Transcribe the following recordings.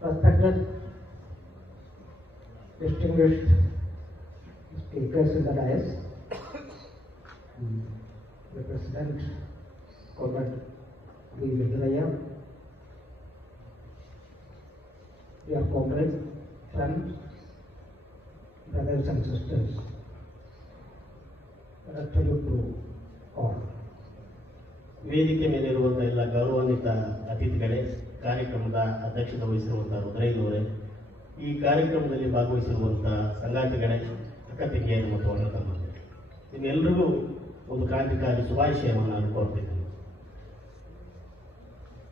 respected distinguished speakers in the dais, the President, Comrade V. Venkataya, dear comrades, friends, brothers and sisters, I salute to all. ವೇದಿಕೆ ಮೇಲಿರುವಂತಹ ಎಲ್ಲ ಗೌರವಾನ್ವಿತ ಅತಿಥಿಗಳೇ, ಕಾರ್ಯಕ್ರಮದ ಅಧ್ಯಕ್ಷತೆ ವಹಿಸಿರುವಂತಹ ರುದ್ರಯ್ಯನವರೇ, ಈ ಕಾರ್ಯಕ್ರಮದಲ್ಲಿ ಭಾಗವಹಿಸಿರುವಂತಹ ಸಂಗಾತಿಗಳೇ, ಅಕ್ಕ ತಂಗಿಯರು ಮತ್ತು ಅಣ್ಣ ತಮ್ಮಂದಿರು, ನಿಮ್ಮೆಲ್ಲರಿಗೂ ಒಂದು ಕ್ರಾಂತಿಕಾರಿ ಶುಭಾಶಯವನ್ನು ನಾನು ಕೋರ್ತಿದ್ದೇನೆ.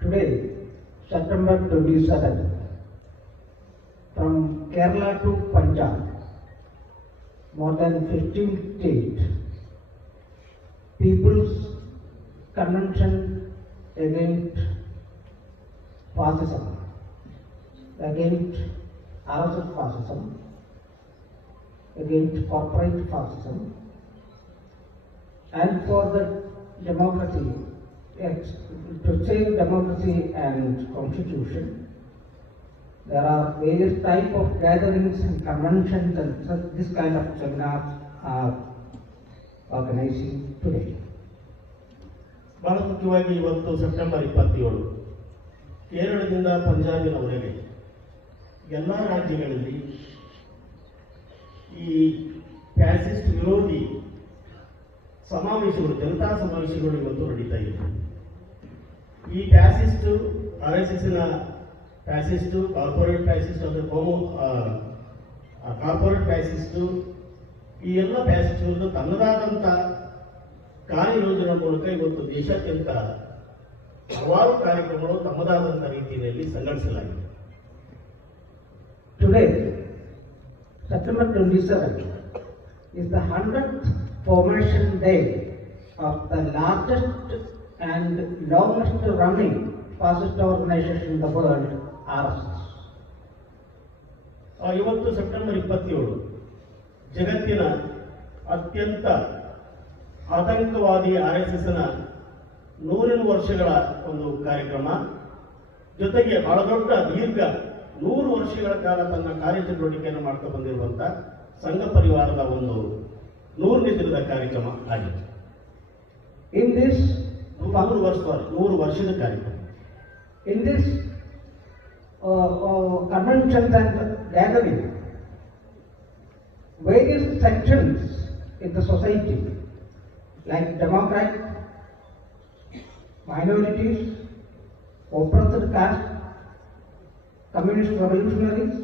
Today, September 27, from Kerala to Punjab, more than 15 states, People's Convention against fascism, against RSS fascism, against corporate fascism, and for the democracy, to save democracy and constitution. There are various type of gatherings and conventions and this kind of seminars are organizing today. ಬಹಳ ಮುಖ್ಯವಾಗಿ ಇವತ್ತು September 27, ಕೇರಳದಿಂದ ಪಂಜಾಬಿನವರೆಗೆ ಎಲ್ಲ ರಾಜ್ಯಗಳಲ್ಲಿ ಈ fascist ವಿರೋಧಿ ಸಮಾವೇಶಗಳು, ಜನತಾ ಸಮಾವೇಶಗಳು ಇವತ್ತು ನಡೀತಾ ಇದೆ. ಈ ಫ್ಯಾಸಿಸ್ಟ್ RSSನ ಫ್ಯಾಸಿಸ್ಟು, ಕಾರ್ಪೊರೇಟ್ ಫ್ಯಾಸಿಸ್ಟ್ ಅಂದರೆ ಕಾರ್ಪೊರೇಟ್ ಫ್ಯಾಸಿಸ್ಟು, ಈ ಎಲ್ಲ ಫ್ಯಾಸಿಸ್ಟ್ಗಳು ತನ್ನದಾದಂಥ ಕಾರ್ಯಯೋಜನೆ ಮೂಲಕ ಇವತ್ತು ದೇಶಾದ್ಯಂತ ಹಲವಾರು ಕಾರ್ಯಕ್ರಮಗಳು ತಮ್ಮದಾದಂಥ ರೀತಿಯಲ್ಲಿ ಸಂಘಟಿಸಲಾಗಿದೆ. Today, September 27 is the 100th formation day of the largest and longest running fascist organization in the world, RSS. ಇವತ್ತು ಸೆಪ್ಟೆಂಬರ್ 27 ಜಗತ್ತಿನ ಅತ್ಯಂತ ಆತಂಕವಾದಿ RSSನ 100 ವರ್ಷಗಳ ಒಂದು ಕಾರ್ಯಕ್ರಮ, ಜೊತೆಗೆ ಬಹಳ ದೊಡ್ಡ ದೀರ್ಘ 100 ವರ್ಷಗಳ ಕಾಲ ತನ್ನ ಕಾರ್ಯಚಟುವಟಿಕೆಯನ್ನು ಮಾಡ್ತಾ ಬಂದಿರುವಂತ ಸಂಘ ಪರಿವಾರದ ಒಂದು 100ನೇ ದಿನದ ಕಾರ್ಯಕ್ರಮ ಆಗಿದೆ. In this 100 ವರ್ಷದ ಕಾರ್ಯಕ್ರಮ. In this conventions and gathering, various sections in the society, like Democrats, minorities, oppressed caste, communist revolutionaries,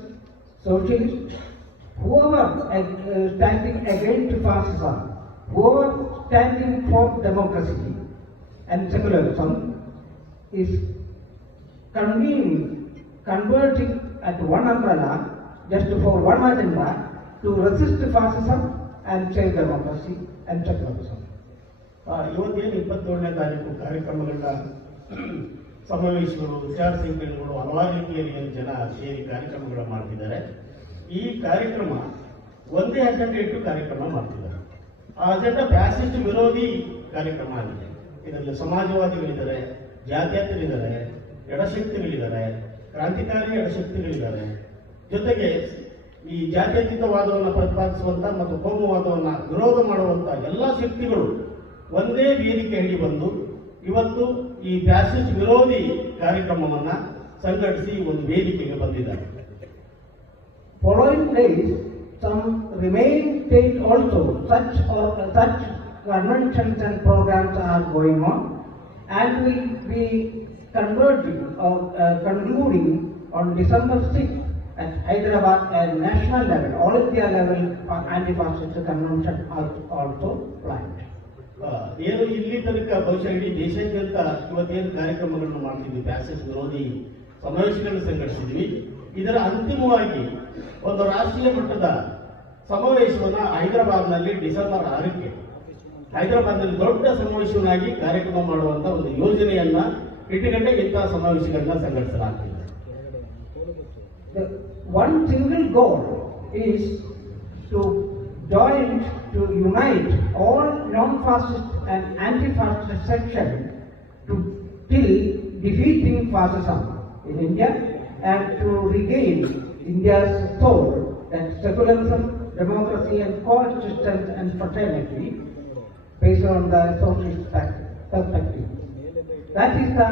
socialists, whoever standing against fascism, whoever standing for democracy and secularism, is converging at one umbrella just for one agenda to resist fascism and save democracy and secularism. ಇವತ್ತೇನು 27ನೇ ತಾರೀಕು ಕಾರ್ಯಕ್ರಮಗಳನ್ನ ಸಮಾವೇಶಗಳು, ವಿಚಾರ ಸಂಕಿರಣಗಳು, ಹಲವಾರು ರೀತಿಯಲ್ಲಿ ಜನ ಸೇರಿ ಕಾರ್ಯಕ್ರಮಗಳು ಮಾಡ್ತಿದ್ದಾರೆ. ಈ ಕಾರ್ಯಕ್ರಮ ಒಂದೇ ಅಜೆಂಡಾ ಇಟ್ಟು ಕಾರ್ಯಕ್ರಮ ಮಾಡ್ತಿದ್ದಾರೆ. ಆ ಅಜೆಂಡಾ ಫ್ಯಾಸಿಸ್ಟ್ ವಿರೋಧಿ ಕಾರ್ಯಕ್ರಮ ಆಗಿದೆ. ಇದರಲ್ಲಿ ಸಮಾಜವಾದಿಗಳಿದ್ದಾರೆ, ಜಾತ್ಯತೀತರಿದ್ದಾರೆ, ಎಡಶಕ್ತಿಗಳಿದ್ದಾರೆ, ಕ್ರಾಂತಿಕಾರಿ ಎಡಶಕ್ತಿಗಳಿದ್ದಾರೆ. ಜೊತೆಗೆ ಈ ಜಾತ್ಯತೀತವಾದವನ್ನು ಪ್ರತಿಪಾದಿಸುವಂತ ಮತ್ತು ಕೋಮುವಾದವನ್ನ ವಿರೋಧ ಮಾಡುವಂತ ಎಲ್ಲ ಶಕ್ತಿಗಳು ಒಂದೇ ವೇದಿಕೆ ಹಿಡಿ ಬಂದು ಇವತ್ತು ಈ ಫ್ಯಾಸಿಸ್ಟ್ ವಿರೋಧಿ ಕಾರ್ಯಕ್ರಮವನ್ನ ಸಂಘಟಿಸಿ ಒಂದು ವೇದಿಕೆಗೆ ಬಂದಿದ್ದಾರೆ. Following days, some remaining states also such conventions and programs are going on, and will be converging or concluding on December 6th at Hyderabad at national level, all India level anti-fascist convention also planned. ಏನು ಇಲ್ಲಿ ತನಕ ಬಹುಶಃ ಇಡೀ ದೇಶಾದ್ಯಂತ ಇವತ್ತೇನು ಕಾರ್ಯಕ್ರಮಗಳನ್ನು ಮಾಡ್ತಿದ್ವಿ, fascist ವಿರೋಧಿ ಸಮಾವೇಶಗಳನ್ನು ಸಂಘಟಿಸಿದ್ವಿ. ಇದರ ಅಂತಿಮವಾಗಿ ಒಂದು ರಾಷ್ಟ್ರೀಯ ಮಟ್ಟದ ಸಮಾವೇಶವನ್ನ ಹೈದರಾಬಾದ್ನಲ್ಲಿ ಡಿಸೆಂಬರ್ 6ಕ್ಕೆ ಹೈದರಾಬಾದ್ನಲ್ಲಿ ದೊಡ್ಡ ಸಮಾವೇಶವನ್ನಾಗಿ ಕಾರ್ಯಕ್ರಮ ಮಾಡುವಂತ ಒಂದು ಯೋಜನೆಯನ್ನ ಇಟ್ಟುಕೊಂಡೆ ಇಂತಹ ಸಮಾವೇಶಗಳನ್ನ ಸಂಘಟಿಸಲಾಗ್ತಿದೆ. The one single goal is to unite all non-fascist and anti-fascist sections till defeating fascism in India and to regain India's soul, that secularism, democracy and coexistence and fraternity based on the socialist perspective. That is the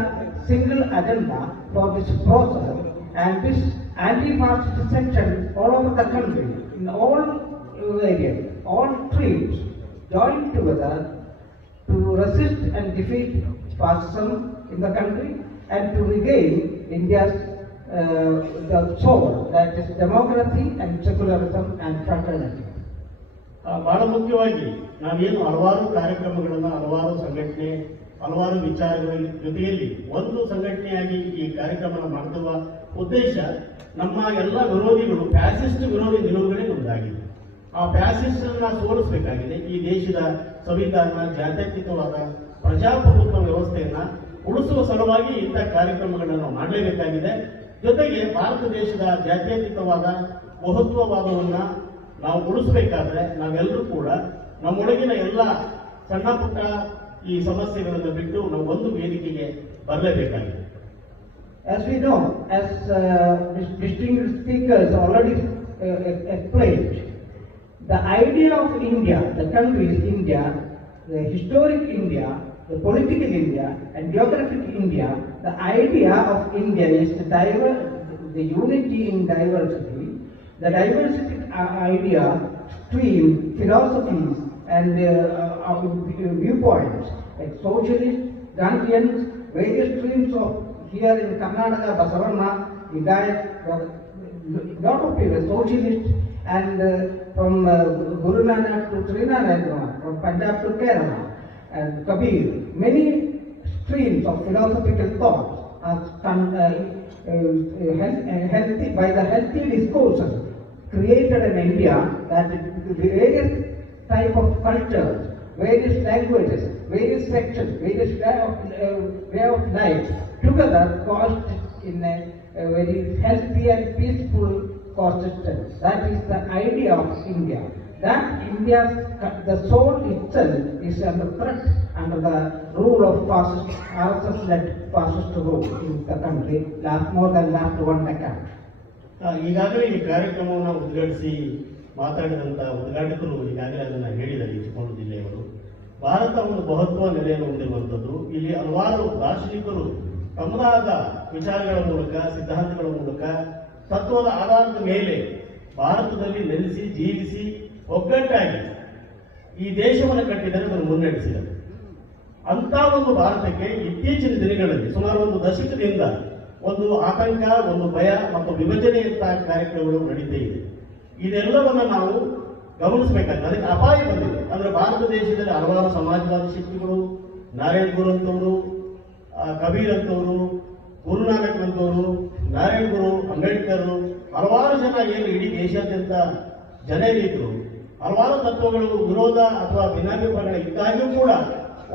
single agenda for this process, and this anti-fascist section all over the country, in all areas, all streams, join together to resist and defeat fascism in the country and to regain India's the soul, that is democracy and secularism and fraternity. ಬಹಳ ಮುಖ್ಯವಾಗಿ ನಾವೇನು ಹಲವಾರು ಕಾರ್ಯಕ್ರಮಗಳನ್ನ, ಹಲವಾರು ಸಂಘಟನೆ, ಹಲವಾರು ವಿಚಾರಗಳ ಜೊತೆಯಲ್ಲಿ ಒಂದು ಸಂಘಟನೆಯಾಗಿ ಈ ಕಾರ್ಯಕ್ರಮ ಮಾಡುವ ಉದ್ದೇಶ ನಮ್ಮ ಎಲ್ಲ ವಿರೋಧಿಗಳು ಫ್ಯಾಸಿಸ್ಟ್ ವಿರೋಧಿ ನಿಲುವುಗಳೇ ಒಂದಾಗಿದೆ. ಆ ಫ್ಯಾಸಿಸ್ಟ್ ಅನ್ನ ಸೋಲಿಸಬೇಕಾಗಿದೆ. ಈ ದೇಶದ ಸಂವಿಧಾನ, ಜಾತ್ಯತೀತವಾದ ಪ್ರಜಾಪ್ರಭುತ್ವ ವ್ಯವಸ್ಥೆಯನ್ನ ಉಳಿಸುವ ಸಲುವಾಗಿ ಇಂಥ ಕಾರ್ಯಕ್ರಮಗಳನ್ನು ನಾವು ಮಾಡಲೇಬೇಕಾಗಿದೆ. ಜೊತೆಗೆ ಭಾರತ ದೇಶದ ಜಾತ್ಯತೀತವಾದ ಬಹುತ್ವವಾದವನ್ನ ನಾವು ಉಳಿಸಬೇಕಾದ್ರೆ ನಾವೆಲ್ಲರೂ ಕೂಡ ನಮ್ಮೊಳಗಿನ ಎಲ್ಲ ಸಣ್ಣ ಪುಟ್ಟ ಈ ಸಮಸ್ಯೆಗಳನ್ನು ಬಿಟ್ಟು ನಾವು ಒಂದು ವೇದಿಕೆಗೆ ಬರಲೇಬೇಕಾಗಿದೆ. As we know, as distinguished speakers already explained, the idea of India, the country is India, the historic India, the political India and geographic India, the idea of India is the unity in diversity, the diversity idea, stream, philosophies and viewpoints, like socialists, Gandhians, various streams of here in Karnataka, Basavanna, Hidayat, lot of people, socialists, and from Guru Nanak to Sri Narayana, from Punjab to Kerala, and Kabir, many streams of philosophical thoughts are healthy, by the healthy discourses created in India, that various type of cultures, various languages, various sections, various way of life together coexist in a very healthy and peaceful coexistence. That is the idea of India. That India's the soul itself is under threat under the rule of fascist, RSS-led fascist rule in the country more than last one decade. ಈಗಾಗಲೇ ಈ ಕಾರ್ಯಕ್ರಮವನ್ನು ಉದ್ಘಾಟಿಸಿ ಮಾತಾಡಿದಂಥ ಉದ್ಘಾಟಕರು ಈಗಾಗಲೇ ಅದನ್ನು ಹೇಳಿದ್ದಾರೆ. ಚಿಕ್ಕೋಡಿ ಜಿಲ್ಲೆಯವರು ಭಾರತ ಒಂದು ಬಹುತ್ವ ನೆಲೆಯನ್ನು ಹೊಂದಿರುವಂಥದ್ದು. ಇಲ್ಲಿ ಹಲವಾರು ದಾರ್ಶನಿಕರು ತಮ್ಮದಾದ ವಿಚಾರಗಳ ಮೂಲಕ, ಸಿದ್ಧಾಂತಗಳ ಮೂಲಕ, ತತ್ವದ ಆಧಾರದ ಮೇಲೆ ಭಾರತದಲ್ಲಿ ನೆಲೆಸಿ ಜೀವಿಸಿ ಒಗ್ಗಟ್ಟಾಗಿ ಈ ದೇಶವನ್ನು ಕಟ್ಟಿದರೆ ಅದನ್ನು ಮುನ್ನಡೆಸಿದರು. ಅಂತ ಒಂದು ಭಾರತಕ್ಕೆ ಇತ್ತೀಚಿನ ದಿನಗಳಲ್ಲಿ ಸುಮಾರು ಒಂದು ದಶಕದಿಂದ ಒಂದು ಆತಂಕ, ಒಂದು ಭಯ ಮತ್ತು ವಿಭಜನೆಯಂತಹ ಕಾರ್ಯಕ್ರಮಗಳು ನಡೀತಾ ಇದೆ. ಇದೆಲ್ಲವನ್ನು ನಾವು ಗಮನಿಸಬೇಕಾಗಿದೆ. ಅದಕ್ಕೆ ಅಪಾಯ ಬಂದಿದೆ. ಅಂದ್ರೆ ಭಾರತ ದೇಶದಲ್ಲಿ ಹಲವಾರು ಸಮಾಜವಾದ ಶಕ್ತಿಗಳು, ನಾರಾಯಣ್ ಗುರು ಅಂತವರು, ಕಬೀರ್ ಅಂತವರು, ಗುರುನಾನಕ್ ಅಂತವರು, ನಾರಾಯಣ್ ಗುರು, ಅಂಬೇಡ್ಕರ್, ಹಲವಾರು ಜನ ಏನು ಇಡೀ ದೇಶಾದ್ಯಂತ ಜನರಿದ್ರು. ಹಲವಾರು ತತ್ವಗಳು ವಿರೋಧ ಅಥವಾ ಭಿನ್ನಾಭಿಪ್ರಾಯಗಳ ಇದ್ದಾಗ್ಯೂ ಕೂಡ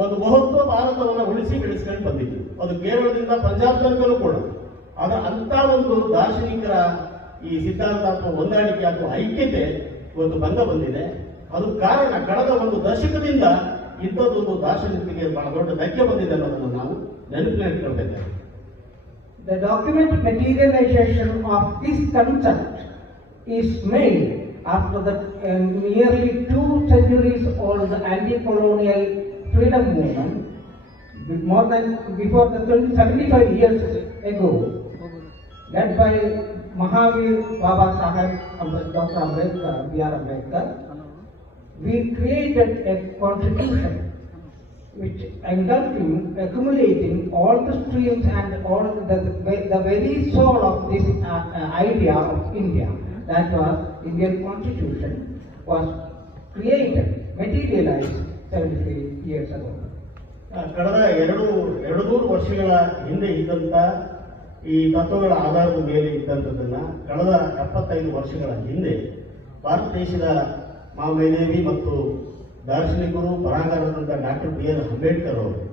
ಒಂದು ಬಹುತ್ವ ಭಾರತವನ್ನು ಉಳಿಸಿ ಬೆಳೆಸ್ಕೊಂಡು ಬಂದಿತ್ತು. ಅದು ಕೇರಳದಿಂದ ಪಂಜಾಬ್ ತನಕನೂ ಕೂಡ ಅಂತ ಒಂದು ದಾರ್ಶನಿಕರ ಈ ಸಿದ್ಧಾಂತ ಅಥವಾ ಹೊಂದಾಣಿಕೆ ಅಥವಾ ಐಕ್ಯತೆ ಇವತ್ತು ಭಂಗ ಬಂದಿದೆ. ಅದು ಕಾರಣ ಕಳೆದ ಒಂದು ದಶಕದಿಂದ ಇಂಥದ್ದೊಂದು ದಾರ್ಶನಿಕರಿಗೆ ಬಹಳ ದೊಡ್ಡ ಧಕ್ಕೆ ಬಂದಿದೆ ಅನ್ನೋದನ್ನು ನಾವು ನೆನಪಿನಲ್ಲಿಟ್ಕೊಳ್ಬೇಕಾಗಿದೆ. The document materialization of this concept is made after the nearly 2 centuries old anti-colonial freedom movement, more than before the 75 years ago, led by Mahavir Baba Saheb, Dr. Ambedkar, B.R. Ambedkar. We created a constitution which engulfing, accumulating all the streams and all the very soul of this idea of India. That was Indian Constitution was created, materialized 73 years ago. ಕಳೆದ 200 ವರ್ಷಗಳ ಹಿಂದೆ ಇದ್ದಂಥ ಈ ತತ್ವಗಳ ಆಧಾರದ ಮೇಲೆ ಇದ್ದಂಥದ್ದನ್ನ ಕಳೆದ 75 ವರ್ಷಗಳ ಹಿಂದೆ ಭಾರತ ದೇಶದ ಮಹಾಮೇಧಾವಿ ಮತ್ತು ದಾರ್ಶನಿಕರು ಬರಹಗಾರರಾದಂಥ ಡಾಕ್ಟರ್ B.R. ಅಂಬೇಡ್ಕರ್ ಅವರು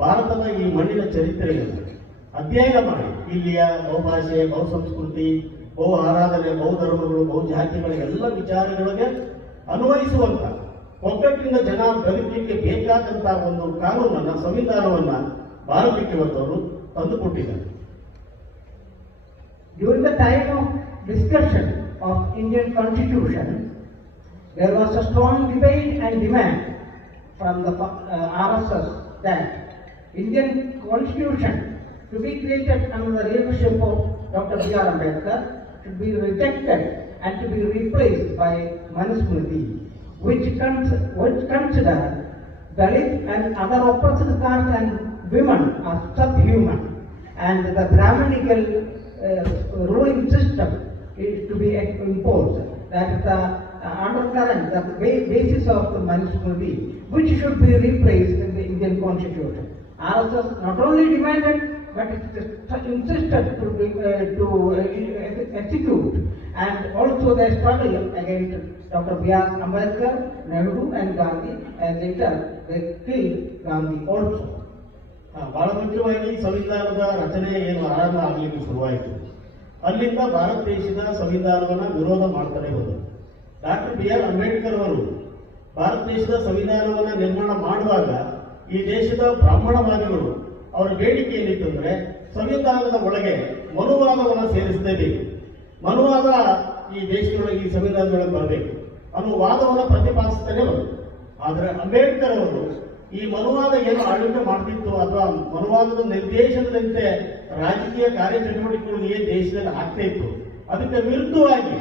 ಭಾರತದ ಈ ಮಣ್ಣಿನ ಚರಿತ್ರೆಯನ್ನು ಅಧ್ಯಯನ ಮಾಡಿ ಇಲ್ಲಿಯ ಬಹುಭಾಷೆ, ಬಹುಸಂಸ್ಕೃತಿ, ಬಹು ಆರಾಧನೆ, ಬಹುಧರ್ಮಗಳು, ಬಹು ಜಾತಿಗಳ ಎಲ್ಲ ವಿಚಾರಗಳಿಗೆ ಅನ್ವಯಿಸುವಂತ ಒಗ್ಗಟ್ಟಿನಿಂದ ಜನ ಬದುಕಲಿಕ್ಕೆ ಬೇಕಾದಂತಹ ಒಂದು ಕಾನೂನನ್ನ, ಸಂವಿಧಾನವನ್ನ ಭಾರತಕ್ಕೆ ಇವತ್ತವರು ತಂದುಕೊಟ್ಟಿದ್ದಾರೆ. During the time of discussion of Indian Constitution, there was a strong debate and demand from the RSS that Indian Constitution to be created under the leadership of Dr. B.R. Ambedkar should be rejected and to be replaced by Manusmriti, which consider Dalit and other oppressed castes and women as subhuman, and the Brahminical ruling system is to be imposed. That is the undercurrent, the basis of the Manusmriti, which should be replaced in the Indian Constitution. RSS not only demanded but it insisted to execute, and also they struggled against Dr. B.R. Ambedkar, Nehru and Gandhi, and later they killed Gandhi also. ಬಹಳ ಮುಖ್ಯವಾಗಿ ಸಂವಿಧಾನದ ರಚನೆ ಏನು ಆರಂಭ ಆಗಲಿಕ್ಕೆ ಶುರುವಾಯಿತು, ಅಲ್ಲಿಂದ ಭಾರತ ದೇಶದ ಸಂವಿಧಾನವನ್ನ ವಿರೋಧ ಮಾಡ್ತಾನೆ ಹೋದರು. ಡಾಕ್ಟರ್ ಬಿ ಆರ್ ಅಂಬೇಡ್ಕರ್ ಅವರು ಭಾರತ ದೇಶದ ಸಂವಿಧಾನವನ್ನ ನಿರ್ಮಾಣ ಮಾಡುವಾಗ ಈ ದೇಶದ ಬ್ರಾಹ್ಮಣವಾದಿಗಳು ಅವರ ಬೇಡಿಕೆ ಏನಿತ್ತಂದ್ರೆ ಸಂವಿಧಾನದ ಒಳಗೆ ಮನುವಾದವನ್ನು ಸೇರಿಸಲೇಬೇಕು, ಮನುವಾದ ಈ ದೇಶದೊಳಗೆ ಈ ಸಂವಿಧಾನದೊಳಗೆ ಬರಬೇಕು ಅನ್ನೋ ವಾದವನ್ನು ಪ್ರತಿಪಾದಿಸುತ್ತಾನೆ ಅವರು. ಆದರೆ ಅಂಬೇಡ್ಕರ್ ಅವರು ಈ ಮನುವಾದ ಏನು ಆಳ್ವಿಕೆ ಮಾಡ್ತಿತ್ತು ಅಥವಾ ಮನುವಾದದ ನಿರ್ದೇಶನದಂತೆ ರಾಜಕೀಯ ಕಾರ್ಯಚಟುವಟಿಕೆಗಳು ಏನು ದೇಶದಲ್ಲಿ ಆಗ್ತಾ ಇತ್ತು ಅದಕ್ಕೆ ವಿರುದ್ಧವಾಗಿ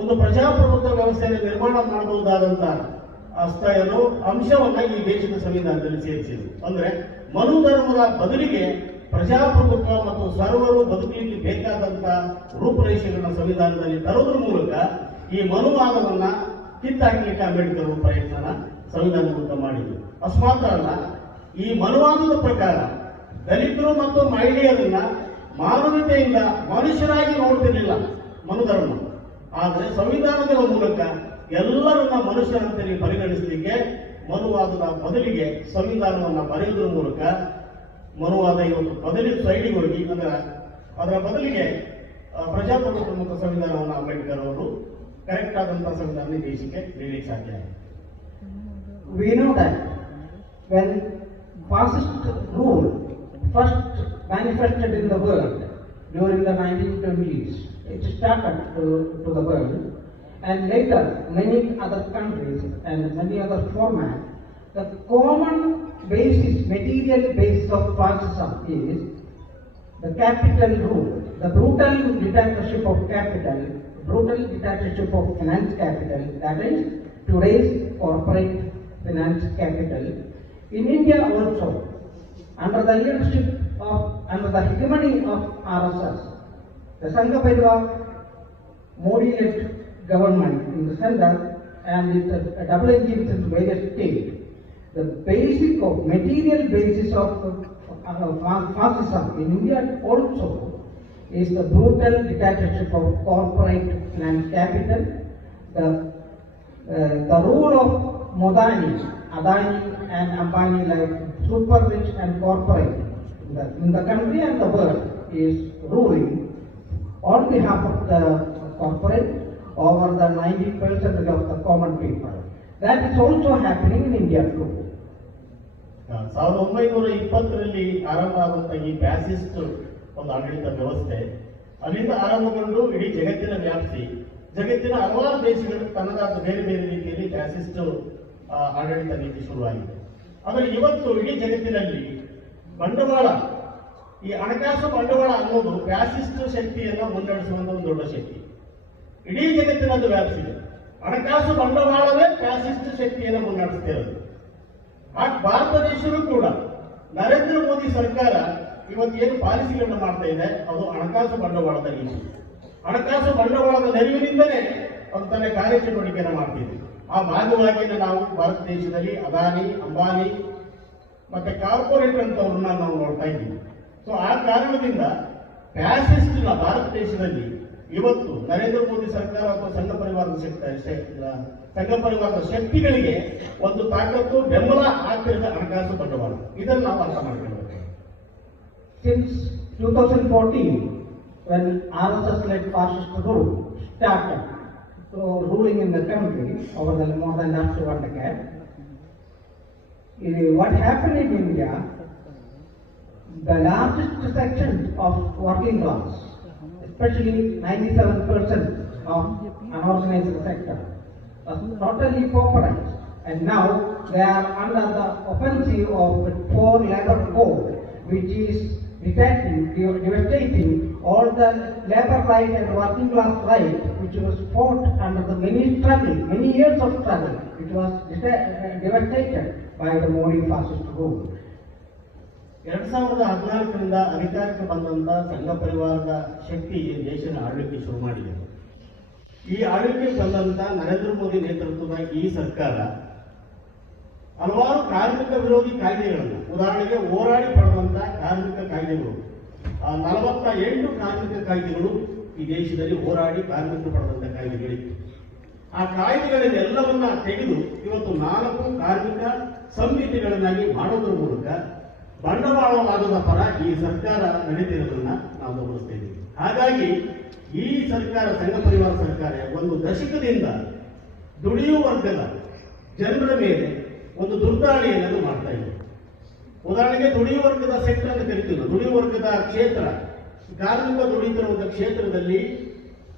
ಒಂದು ಪ್ರಜಾಪ್ರಭುತ್ವ ವ್ಯವಸ್ಥೆಯನ್ನು ನಿರ್ಮಾಣ ಮಾಡಬಹುದಾದಂತ ಅಂಶವನ್ನ ಈ ದೇಶದ ಸಂವಿಧಾನದಲ್ಲಿ ಸೇರಿಸಿದ್ರು. ಅಂದ್ರೆ ಮನುಧರ್ಮದ ಬದಲಿಗೆ ಪ್ರಜಾಪ್ರಭುತ್ವ ಮತ್ತು ಸರ್ವರು ಬದುಕಲಿಕ್ಕೆ ಬೇಕಾದಂತ ರೂಪುರೇಷೆಗಳನ್ನ ಸಂವಿಧಾನದಲ್ಲಿ ತರುವುದರ ಮೂಲಕ ಈ ಮನುವಾದವನ್ನ ಕಿತ್ತಾಕ್ಲಿಕ್ಕೆ ಅಂಬೇಡ್ಕರ್ ಪ್ರಯತ್ನನ ಸಂವಿಧಾನ ಮೂಲಕ ಮಾಡಿದ್ರು. ಅಸ್ಮಾತ್ರ ಅಲ್ಲ, ಈ ಮನುವಾದದ ಪ್ರಕಾರ ದಲಿತರು ಮತ್ತು ಮಹಿಳೆಯರನ್ನ ಮಾನವೀಯತೆಯಿಂದ ಮನುಷ್ಯರಾಗಿ ನೋಡ್ತಿರ್ಲಿಲ್ಲ ಮನುಧರ್ಮ. ಆದರೆ ಸಂವಿಧಾನದ ಮೂಲಕ ಎಲ್ಲರನ್ನ ಮನುಷ್ಯರಂತೆ ಪರಿಗಣಿಸಲಿಕ್ಕೆ ಮನುವಾದದ ಬದಲಿಗೆ ಸಂವಿಧಾನವನ್ನ ಬರೆಯುವುದರ ಮೂಲಕ ಮನುವಾದ ಇವತ್ತು ಬದಲಿ ಸೈಡಿಗೆ ಹೋಗಿ ಅದರ ಬದಲಿಗೆ ಪ್ರಜಾಪ್ರಭುತ್ವ ಮತ್ತು ಸಂವಿಧಾನವನ್ನು ಅಂಬೇಡ್ಕರ್ ಅವರು ಕರೆಕ್ಟ್ ಆದಂತಹ ಸಂವಿಧಾನ ದೇಶಕ್ಕೆ ನೀಡಲಿಕ್ಕೆ ಸಾಧ್ಯ ಆಗಿದೆ. We know that when fascist rule first manifested in the world during the 1920s, it started to the world, and later many other countries and many other formats. The common basis, material basis of fascism is the capital rule, the brutal dictatorship of capital, brutal dictatorship of finance capital, that is today's corporate finance capital. In India also, under the leadership of, under the hegemony of RSS, the Sangha Parvar Modi-led government in the center and with a double engine in various states, the basic of material basis of fascism in India also is the brutal dictatorship of corporate finance capital, the rule of Modani, Adani and Ambani like super rich and corporate in the country and the world is ruling on behalf of the corporate over the 90% of the common people. That is also happening in India too. 1920ರಲ್ಲಿ ಆರಂಭ ಆದಂತಹ ಈ fascist ಒಂದು ಆಡಳಿತ ವ್ಯವಸ್ಥೆ ಅಲ್ಲಿಂದ ಆರಂಭಗೊಂಡು ಇಡೀ ಜಗತ್ತಿನ ವ್ಯಾಪ್ತಿ, ಜಗತ್ತಿನ ಹಲವಾರು ದೇಶಗಳು ತನ್ನದಾದ ಬೇರೆ ಬೇರೆ ರೀತಿಯಲ್ಲಿ ಫ್ಯಾಸಿಸ್ಟ್ ಆಡಳಿತ ನೀತಿ ಶುರುವಾಗಿದೆ. ಆದರೆ ಇವತ್ತು ಇಡೀ ಜಗತ್ತಿನಲ್ಲಿ ಬಂಡವಾಳ, ಈ ಹಣಕಾಸು ಬಂಡವಾಳ ಅನ್ನೋದು ಫ್ಯಾಸಿಸ್ಟ್ ಶಕ್ತಿಯನ್ನು ಮುನ್ನಡೆಸುವಂತ ಒಂದು ದೊಡ್ಡ ಶಕ್ತಿ ಇಡೀ ಜಗತ್ತಿನದ್ದು ವ್ಯಾಪಿಸಿದೆ. ಹಣಕಾಸು ಬಂಡವಾಳವೇ ಫ್ಯಾಸಿಸ್ಟ್ ಶಕ್ತಿಯನ್ನು ಮುನ್ನಡೆಸ್ತಿರೋದು. ಭಾರತ ದೇಶವೂ ಕೂಡ ನರೇಂದ್ರ ಮೋದಿ ಸರ್ಕಾರ ಇವತ್ತು ಏನು ಪಾಲಿಸಿಗಳನ್ನು ಮಾಡ್ತಾ ಇದೆ ಅದು ಹಣಕಾಸು ಬಂಡವಾಳದ ರೀತಿ. ಹಣಕಾಸು ಬಂಡವಾಳದ ನೆರವಿನಿಂದಲೇ ಅದು ತನ್ನ ಕಾರ್ಯಚಟುವಟಿಕೆಯನ್ನು ಮಾಡ್ತಿದೆ. ಆ ಭಾಗವಾಗಿ ನಾವು ಭಾರತ ದೇಶದಲ್ಲಿ ಅದಾನಿ, ಅಂಬಾನಿ ಮತ್ತೆ ಕಾರ್ಪೊರೇಟ್ ಅಂತವ್ರನ್ನ ನಾವು ನೋಡ್ತಾ ಇದ್ದೀವಿ. ಸೊ ಆ ಕಾರಣದಿಂದ ಫ್ಯಾಸಿಸ್ಟ್ನ ಭಾರತ ದೇಶದಲ್ಲಿ ಇವತ್ತು ನರೇಂದ್ರ ಮೋದಿ ಸರ್ಕಾರ ಅಥವಾ ಸಂಘ ಪರಿವಾರದ ಶಕ್ತಿಗಳಿಗೆ ಒಂದು ತಾಕತ್ತು ಬೆಂಬಲ ಆಗ್ತಿರುವ ಹಣಕಾಸು ಬಂಡವಾಳ. ಇದನ್ನು ನಾವು ಅರ್ಥ ಮಾಡ್ಕೊಳ್ಬೇಕು. Since 2014, when RSS-led fascist rule started ruling in the country over the more than last 1 decade, what happened in India, the largest section of working class, especially 97% of unorganized sector, was totally pauperized. And now they are under the offensive of the poor labor code, which is devastating all the labor right and working class right, which was fought under the many years of struggle, which was devastated by the Modi fascist rule. 2014ರಿಂದ ಅಧಿಕಾರಕ್ಕೆ ಬಂದಂತ ಸಂಘ ಪರಿವಾರದ ಶಕ್ತಿ ದೇಶದ ಆಳ್ವಿಕೆ ಶುರು ಮಾಡಿದೆ. ಈ ಆಳ್ವಿಕೆ ಬಂದಂತ ನರೇಂದ್ರ ಮೋದಿ ನೇತೃತ್ವದ ಈ ಸರ್ಕಾರ ಹಲವಾರು ಕಾರ್ಮಿಕ ವಿರೋಧಿ ಕಾಯ್ದೆಗಳನ್ನು, ಉದಾಹರಣೆಗೆ ಹೋರಾಡಿ ಪಡೆದಂತ ಕಾರ್ಮಿಕ ಕಾಯ್ದೆಗಳು, 48 ಕಾರ್ಮಿಕ ಕಾಯ್ದೆಗಳು ಈ ದೇಶದಲ್ಲಿ ಹೋರಾಡಿ ಕಾರ್ಮಿಕರು ಪಡೆದಂತ ಕಾಯ್ದೆಗಳಿತ್ತು. ಆ ಕಾಯ್ದೆಗಳನ್ನೆಲ್ಲವನ್ನ ತೆಗೆದು ಇವತ್ತು 4 ಕಾರ್ಮಿಕ ಸಂಹಿತೆಗಳನ್ನಾಗಿ ಮಾಡೋದ್ರ ಮೂಲಕ ಬಂಡವಾಳವಾದದ ಪರ ಈ ಸರ್ಕಾರ ನಡೀತಿರೋದನ್ನ ನಾವು ಗಮನಿಸ್ತಾ ಇದ್ದೀವಿ. ಹಾಗಾಗಿ ಈ ಸರ್ಕಾರ, ಸಂಘ ಪರಿವಾರ ಸರ್ಕಾರ, ಒಂದು ದಶಕದಿಂದ ದುಡಿಯುವ ವರ್ಗದ ಜನರ ಮೇಲೆ ಒಂದು ದುರ್ದಾಳಿಯನ್ನು ಮಾಡ್ತಾ ಇದೆ. ಉದಾಹರಣೆಗೆ ದುಡಿಯುವ ವರ್ಗದ ಸೆಕ್ಟರ್ ಅಂತ ಕರಿತೀವಿ. ದುಡಿಯುವ ವರ್ಗದ ಕ್ಷೇತ್ರ, ಕಾರ್ಮಿಕ ದುಡಿತಿರುವ ಕ್ಷೇತ್ರದಲ್ಲಿ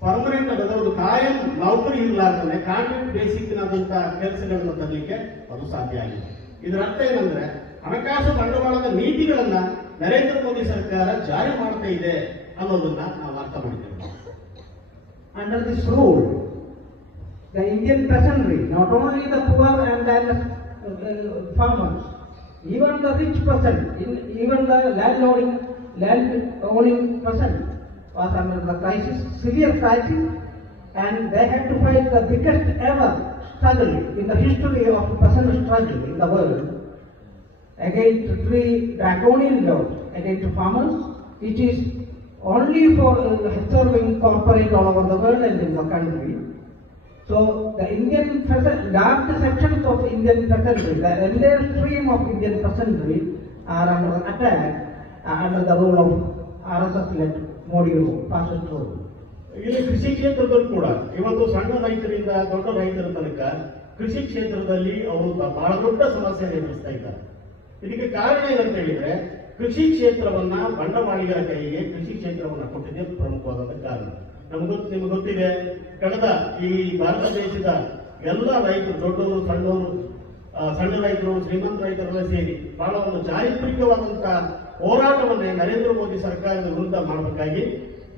ಪರ್ಮನೆಂಟ್ ಆದ ಒಂದು ಕಾಯಂ ನೌಕರಿ ಇರಲಾರ್ದೇ ಕಾಂಟ್ರಾಕ್ಟ್ ಬೇಸಿಕ್ನಾದಂತ ಕೆಲಸಗಳನ್ನು ತರಲಿಕ್ಕೆ ಅದು ಸಾಧ್ಯ ಆಗಿದೆ. ಇದರ ಅರ್ಥ ಏನಂದ್ರೆ ಹಣಕಾಸು ಬಂಡವಾಳದ ನೀತಿಗಳನ್ನ ನರೇಂದ್ರ ಮೋದಿ ಸರ್ಕಾರ ಜಾರಿ ಮಾಡ್ತಾ ಇದೆ ಅನ್ನೋದನ್ನ ನಾವು ಅರ್ಥ ಮಾಡ್ತೇವೆ. Under this rule, the Indian peasantry, not only the poor and the farmers, even the rich person, even the land owning person was under the crisis, severe crisis, and they had to fight the biggest ever struggle in the history of peasant struggle in the world against 3 draconian laws against farmers. It is only for serving corporate all over the world and in the country. So the Indian large sections of Indian peasantry, the entire stream of Indian peasantry are under attack under the rule of RSS-led Modi rule, fascist rule. ಇಲ್ಲಿ ಕೃಷಿ ಕ್ಷೇತ್ರದಲ್ಲೂ ಕೂಡ ಇವತ್ತು ಸಣ್ಣ ರೈತರಿಂದ ದೊಡ್ಡ ರೈತರ ತನಕ ಕೃಷಿ ಕ್ಷೇತ್ರದಲ್ಲಿ ಅವರು ಬಹಳ ದೊಡ್ಡ ಸಮಸ್ಯೆ ಎದುರಿಸ್ತಾ ಇದ್ದಾರೆ. ಇದಕ್ಕೆ ಕಾರಣ ಏನಂತ ಹೇಳಿದ್ರೆ, ಕೃಷಿ ಕ್ಷೇತ್ರವನ್ನ ಬಂಡವಾಳಿಗರ ಕೈಗೆ ಕೃಷಿ ಕ್ಷೇತ್ರವನ್ನ ಕೊಟ್ಟಿದೆ ಪ್ರಮುಖವಾದ ಕಾರಣ. ನಿಮಗೆ ಗೊತ್ತಿದೆ, ಕಳೆದ ಈ ಭಾರತ ದೇಶದ ಎಲ್ಲ ರೈತರು, ದೊಡ್ಡವರು ಸಣ್ಣವರು, ಸಣ್ಣ ರೈತರು, ಶ್ರೀಮಂತ ರೈತರೆಲ್ಲ ಸೇರಿ ಬಹಳ ಒಂದು ಚಾರಿತ್ರಿಕವಾದಂತಹ ಹೋರಾಟವನ್ನೇ ನರೇಂದ್ರ ಮೋದಿ ಸರ್ಕಾರದ ವಿರುದ್ಧ ಮಾಡಬೇಕಾಗಿ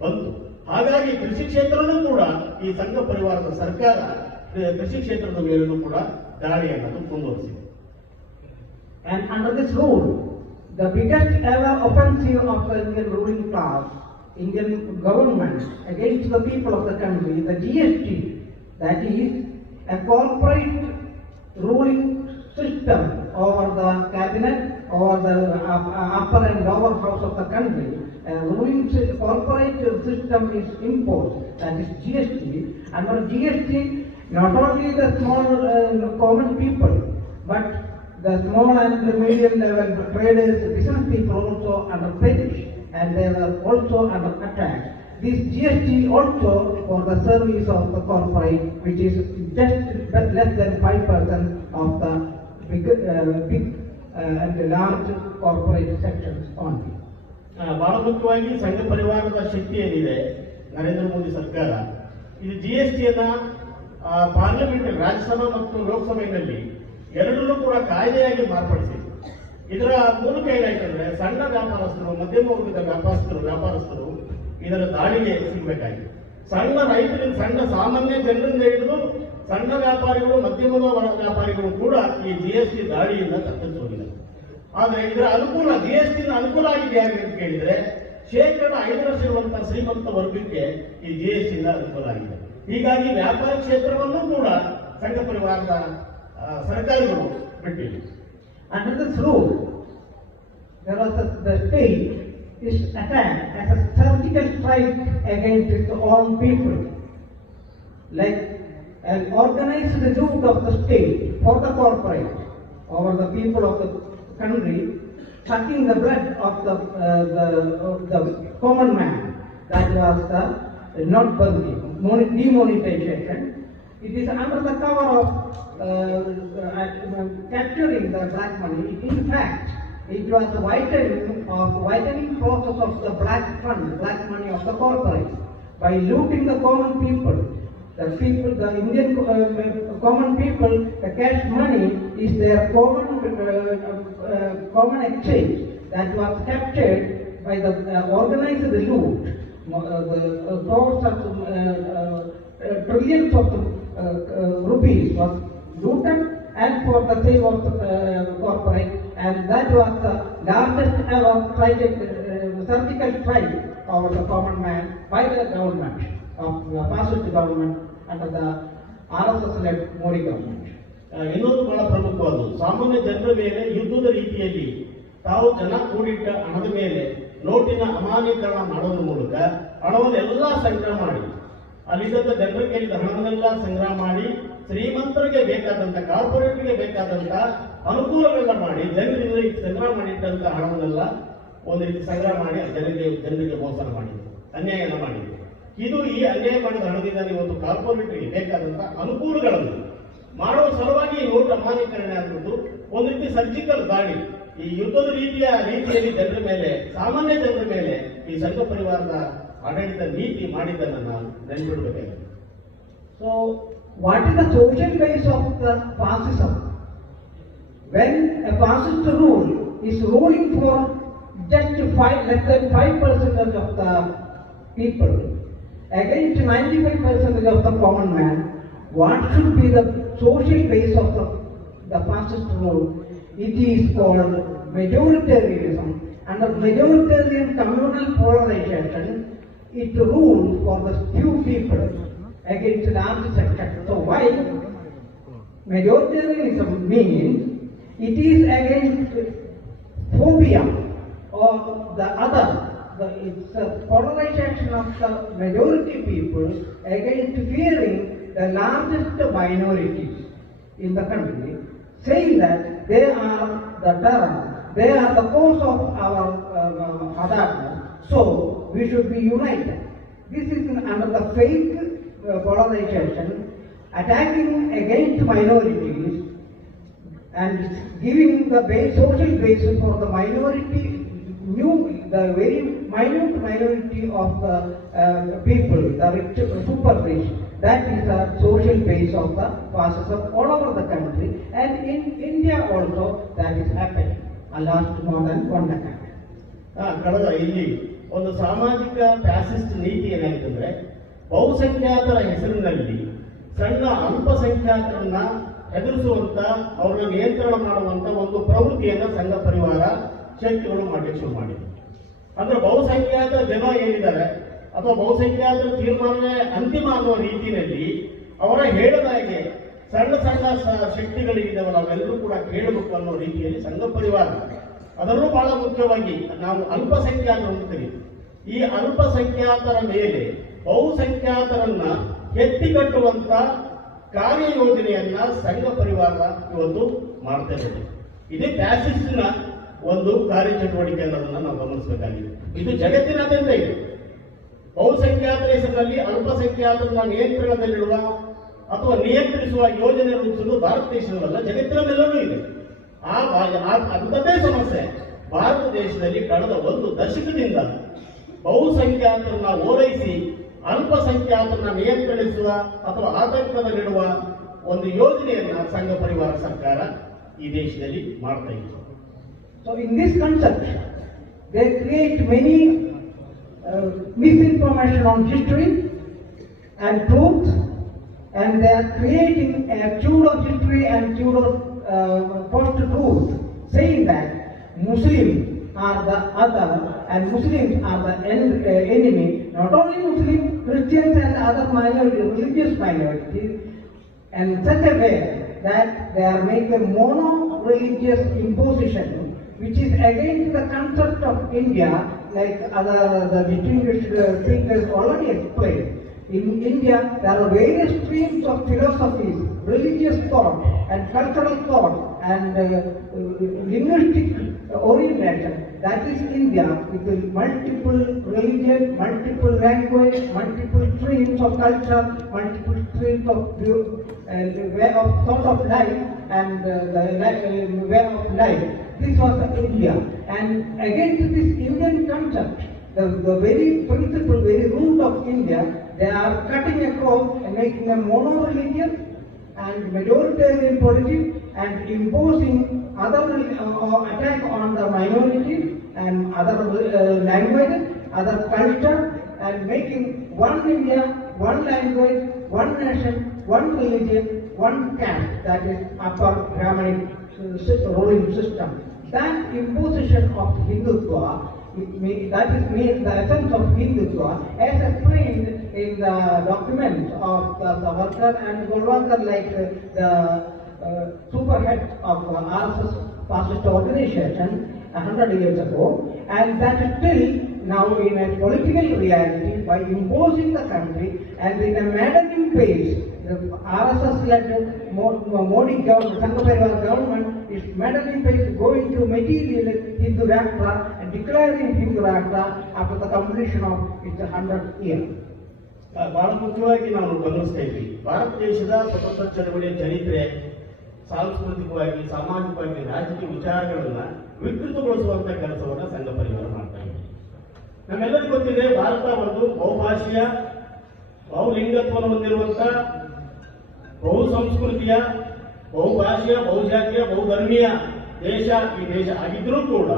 ಬಂತು. ಹಾಗಾಗಿ ಕೃಷಿ ಕ್ಷೇತ್ರನೂ ಕೂಡ ಈ ಸಂಘ ಪರಿವಾರದ ಸರ್ಕಾರ ಕೃಷಿ ಕ್ಷೇತ್ರದ ಮೇಲೂ ಕೂಡ ದಾಳಿಯನ್ನು ಮುಂದುವರಿಸಿದೆ. And under this rule, the biggest ever offensive of the Indian ruling class, Indian government against the people of the country, the GST, that is a corporate ruling system over the cabinet, over the upper and lower house of the country. A ruling corporate system is imposed, that is GST. Under GST, not only the small common people, but the small and the medium level traders, business people also under perish, and they were also under attack. This GST also for the service of the corporate, which is just less than 5% of the big and large corporate sections only. ಬಹಳ ಮುಖ್ಯವಾಗಿ ಸಂಘ ಪರಿವಾರದ ಶಕ್ತಿ ಏನಿದೆ ನರೇಂದ್ರ ಮೋದಿ ಸರ್ಕಾರ, ಇದು GSTಯನ್ನ parliament, Rajya Sabha ಮತ್ತು ಲೋಕಸಭೆಯಲ್ಲಿ ಎರಡನ್ನೂ ಕೂಡ ಕಾಯ್ದೆಯಾಗಿ ಮಾರ್ಪಡಿಸಿದೆ. ಇದರ ಮೂಲಕ ಏನಾಯ್ತಂದ್ರೆ ಸಣ್ಣ ವ್ಯಾಪಾರಸ್ಥರು, ಮಧ್ಯಮ ವರ್ಗದ ವ್ಯಾಪಾರಸ್ಥರು ಇದರ ದಾಳಿಗೆ ಸಿಗಬೇಕಾಗಿದೆ. ಸಣ್ಣ ರೈತರಿಂದ, ಸಣ್ಣ ಸಾಮಾನ್ಯ ಜನರಿಂದ ಹಿಡಿದು ಸಣ್ಣ ವ್ಯಾಪಾರಿಗಳು, ಮಧ್ಯಮದ ವ್ಯಾಪಾರಿಗಳು ಕೂಡ ಈ GST ದಾಳಿಯಿಂದ ತಪ್ಪಿಸೋದಿಲ್ಲ. ಆದ್ರೆ ಇದರ ಅನುಕೂಲ, GST ಅನುಕೂಲ ಆಗಿದೆ ಯಾರಿಗೆ ಅಂತ ಕೇಳಿದ್ರೆ 5% ಇರುವಂತಹ ಶ್ರೀಮಂತ ವರ್ಗಕ್ಕೆ ಈ GST ಅನುಕೂಲ ಆಗಿದೆ. ಹೀಗಾಗಿ ವ್ಯಾಪಾರ ಕ್ಷೇತ್ರವನ್ನು ಕೂಡ ಸಂಘ ಪರಿವಾರದ ಸರ್ಕಾರಗಳು ಬಿಟ್ಟಿವೆ. Under this rule, there was the state is attacked as a surgical strike against its own people, like an organized loot of the state for the corporate over the people of the country, sucking the blood of the common man. That was the not burning, demonetization. It is under the cover of capturing the black money. In fact, it was a whitening process of the black money of the corporate. by looting the common people. The Indian common people, the cash money is their common exchange that was captured by the organized loot. The crores of trillions of rupees was looted and for the sake of the corporate, and that was the largest ever surgical strike of the common man by the government of the fascist government under the RSS-led Modi government. ಇನ್ನೊಂದು ಬಹಳ ಪ್ರಮುಖವಾದದ್ದು, ಸಾಮಾನ್ಯ ಜನರ ಮೇಲೆ ಯುದ್ಧದ ರೀತಿಯಲ್ಲಿ ತಾವು ಜನ ಕೂಡಿಟ್ಟ ಹಣದ ಮೇಲೆ ನೋಟಿನ ಅಮಾನ್ಯೀಕರಣ ಮಾಡೋದ್ರ ಮೂಲಕ ಹಣವನ್ನೆಲ್ಲ ಸಂಗ್ರಹ ಮಾಡಿ, ಅಲ್ಲಿದ್ದ ಜನರಿಗೆ ಕೇಳಿದ ಹಣವನ್ನೆಲ್ಲ ಸಂಗ್ರಹ ಮಾಡಿ, ಶ್ರೀಮಂತರಿಗೆ ಬೇಕಾದಂತ ಕಾರ್ಪೊರೇಟ್ಗೆ ಬೇಕಾದಂತ ಅನುಕೂಲಗಳನ್ನ ಮಾಡಿ, ಜನರಿಗೆ ಸಂಗ್ರಹ ಮಾಡಿಟ್ಟಂತ ಹಣವನ್ನೆಲ್ಲ ಒಂದು ರೀತಿ ಸಂಗ್ರಹ ಮಾಡಿ ಜನರಿಗೆ ಮೋಸ ಮಾಡಿದ್ರು, ಅನ್ಯಾಯನ ಮಾಡಿದ್ರು. ಇದು ಈ ಅನ್ಯಾಯ ಮಾಡಿದ ಹಣದಿಂದ ಇವತ್ತು ಕಾರ್ಪೊರೇಟ್ಗೆ ಬೇಕಾದಂತ ಅನುಕೂಲಗಳನ್ನು ಮಾಡುವ ಸಲುವಾಗಿ ನೋಟ್ ಅಮಾನ್ಯೀಕರಣ ಅನ್ನೋದು ಒಂದು ರೀತಿ ಸರ್ಜಿಕಲ್ ದಾಳಿ. ಈ ಯುದ್ಧದ ರೀತಿಯಲ್ಲಿ ಜನರ ಮೇಲೆ, ಸಾಮಾನ್ಯ ಜನರ ಮೇಲೆ ಈ ಸಂಘ ಪರಿವಾರದ ಆಡಳಿತ ನೀತಿ ಮಾಡಿದ್ದನ್ನು ನಾವು ನೆನಪಿಡಬೇಕಾಗಿದೆ. So, what is the social base of the fascism? When a fascist rule is ruling for just less than 5% of the people against 95% of the common man, what should be the social base of the fascist rule? It is called majoritarianism. Under majoritarian communal polarization, it rules for the few people against large section. So why majoritarianism means it is against phobia or the other. It's a polarization of the majority people against fearing the largest minorities in the country, saying that they are the terror, they are the cause of our adoption, so we should be united. This is under the fake polarization, attacking against minorities and giving the social basis for the minority, the very minute minority of the people, the rich, super rich. That is the social base of the fascism all over the country, and in India also that is happening last more than 1 decade. ಕಳೆದ ಇಲ್ಲಿ ಒಂದು ಸಾಮಾಜಿಕ fascist ನೀತಿ ಏನಾಯ್ತಂದ್ರೆ, ಬಹುಸಂಖ್ಯಾತರ ಹೆಸರಿನಲ್ಲಿ ಸಣ್ಣ ಅಲ್ಪಸಂಖ್ಯಾತರನ್ನ ಎದುರಿಸುವಂತ, ಅವರನ್ನ ನಿಯಂತ್ರಣ ಮಾಡುವಂತ ಒಂದು ಪ್ರವೃತ್ತಿಯನ್ನ ಸಂಘ ಪರಿವಾರ ಶಕ್ತಿಗಳು ಮಾಡಲಿಕ್ಕೆ ಶುರು ಮಾಡಿದೆ. ಅಂದ್ರೆ ಬಹುಸಂಖ್ಯಾತ ಜನ ಏನಿದ್ದಾರೆ ಅಥವಾ ಬಹುಸಂಖ್ಯಾತರ ತೀರ್ಮಾನವೇ ಅಂತಿಮ ಅನ್ನುವ ರೀತಿಯಲ್ಲಿ ಅವರ ಹೇಳದಾಗೆ ಸಣ್ಣ ಶಕ್ತಿಗಳಿದ್ದಾವಲ್ಲ ಅವೆಲ್ಲರೂ ಕೂಡ ಕೇಳಬೇಕು ಅನ್ನೋ ರೀತಿಯಲ್ಲಿ ಸಂಘ ಪರಿವಾರ, ಅದರಲ್ಲೂ ಬಹಳ ಮುಖ್ಯವಾಗಿ ನಾವು ಅಲ್ಪಸಂಖ್ಯಾತರನ್ನು ತೆಗೆದು ಈ ಅಲ್ಪಸಂಖ್ಯಾತರ ಮೇಲೆ ಬಹುಸಂಖ್ಯಾತರನ್ನ ಎತ್ತಿಕಟ್ಟುವಂತ ಕಾರ್ಯಯೋಜನೆಯನ್ನ ಸಂಘ ಪರಿವಾರ ಇವತ್ತು ಮಾಡ್ತಾ ಇದೆ. ಇದೇ ಫ್ಯಾಸಿಸ್ಟ್ನ ಒಂದು ಕಾರ್ಯಚಟುವಟಿಕೆ ಅನ್ನೋದನ್ನ ನಾವು ಗಮನಿಸಬೇಕಾಗಿದೆ. ಇದು ಜಗತ್ತಿನಾದ್ಯಂತ ಇದೆ. ಬಹುಸಂಖ್ಯಾತರ ಹೆಸರಿನಲ್ಲಿ ಅಲ್ಪಸಂಖ್ಯಾತರನ್ನ ನಿಯಂತ್ರಣದಲ್ಲಿಡುವ ಅಥವಾ ನಿಯಂತ್ರಿಸುವ ಯೋಜನೆ ರೂಪಿಸುವುದು ಭಾರತ ದೇಶದಲ್ಲ, ಜಗತ್ತಿನಲ್ಲೆಲ್ಲವೂ ಇದೆ. ಅಂಥದ್ದೇ ಸಮಸ್ಯೆ ಭಾರತ ದೇಶದಲ್ಲಿ ಕಳೆದ 1 ದಶಕದಿಂದ ಬಹುಸಂಖ್ಯಾತರನ್ನ ಓಲೈಸಿ ಅಲ್ಪಸಂಖ್ಯಾತರನ್ನ ನಿಯಂತ್ರಿಸುವ ಅಥವಾ ಆತಂಕದಲ್ಲಿಡುವ ಒಂದು ಯೋಜನೆಯನ್ನ ಸಂಘ ಪರಿವಾರ ಸರ್ಕಾರ ಈ ದೇಶದಲ್ಲಿ ಮಾಡ್ತಾ ಇದೆ. So in this concept, they create many misinformation on history and truth, and they are creating a pseudo history and pseudo post-truth, saying that Muslims are the other and Muslims are the enemy. Not only Muslims, Christians and other minorities, religious minorities, and such a way that they are making a mono-religious imposition, which is against the concept of India, like the distinguished speakers already explained. In India, there are various streams of philosophies, religious thought, and cultural thought, and linguistic orientation. That is India, with multiple religion, multiple language, multiple streams of culture, multiple streams of way of thought of life, and way of life. This was India, and against this Indian concept, the very principle, very root of India, they are cutting across and making a mono-religion and majoritarian politics and imposing other attack on the minority and other languages, other culture, and making one India, one language, one nation, one religion, one caste, that is upper Brahmanic ruling system. That imposition of Hindutva, that is the essence of Hindutva, as explained in the documents of the Savarkar and Golwalkar, like the superhead of RSS fascist organization 100 years ago, and that is still now in a political reality by imposing the country, and in a maddening pace. The RSS-led Modi government, Sangha Parivar government is maddening pace going to material Hindu Rashtra and declaring Hindu Rashtra after the completion of its 100th year. ಬಹಳ ಮುಖ್ಯವಾಗಿ ನಾವು ಗಮನಿಸ್ತಾ ಇದ್ವಿ, ಭಾರತ ದೇಶದ ಸ್ವತಂತ್ರ ಚಳವಳಿಯ ಚರಿತ್ರೆ ಸಾಂಸ್ಕೃತಿಕವಾಗಿ, ಸಾಮಾಜಿಕವಾಗಿ, ರಾಜಕೀಯ ವಿಚಾರಗಳನ್ನ ವಿಕೃತಗೊಳಿಸುವಂತ ಕೆಲಸವನ್ನ ಸಂಘ ಪರಿವಾರ ಮಾಡ್ತಾ ಇದೆ. ನಮ್ಮೆಲ್ಲರಿಗೂ ಗೊತ್ತಿದೆ, ಭಾರತ ಒಂದು ಬಹುಭಾಷೆಯ, ಬಹುಲಿಂಗತ್ವವನ್ನು ಹೊಂದಿರುವಂತ, ಬಹು ಸಂಸ್ಕೃತಿಯ, ಬಹುಭಾಷೆಯ, ಬಹುಜಾತಿಯ, ಬಹುಧರ್ಮೀಯ ದೇಶ ಈ ದೇಶ ಆಗಿದ್ರೂ ಕೂಡ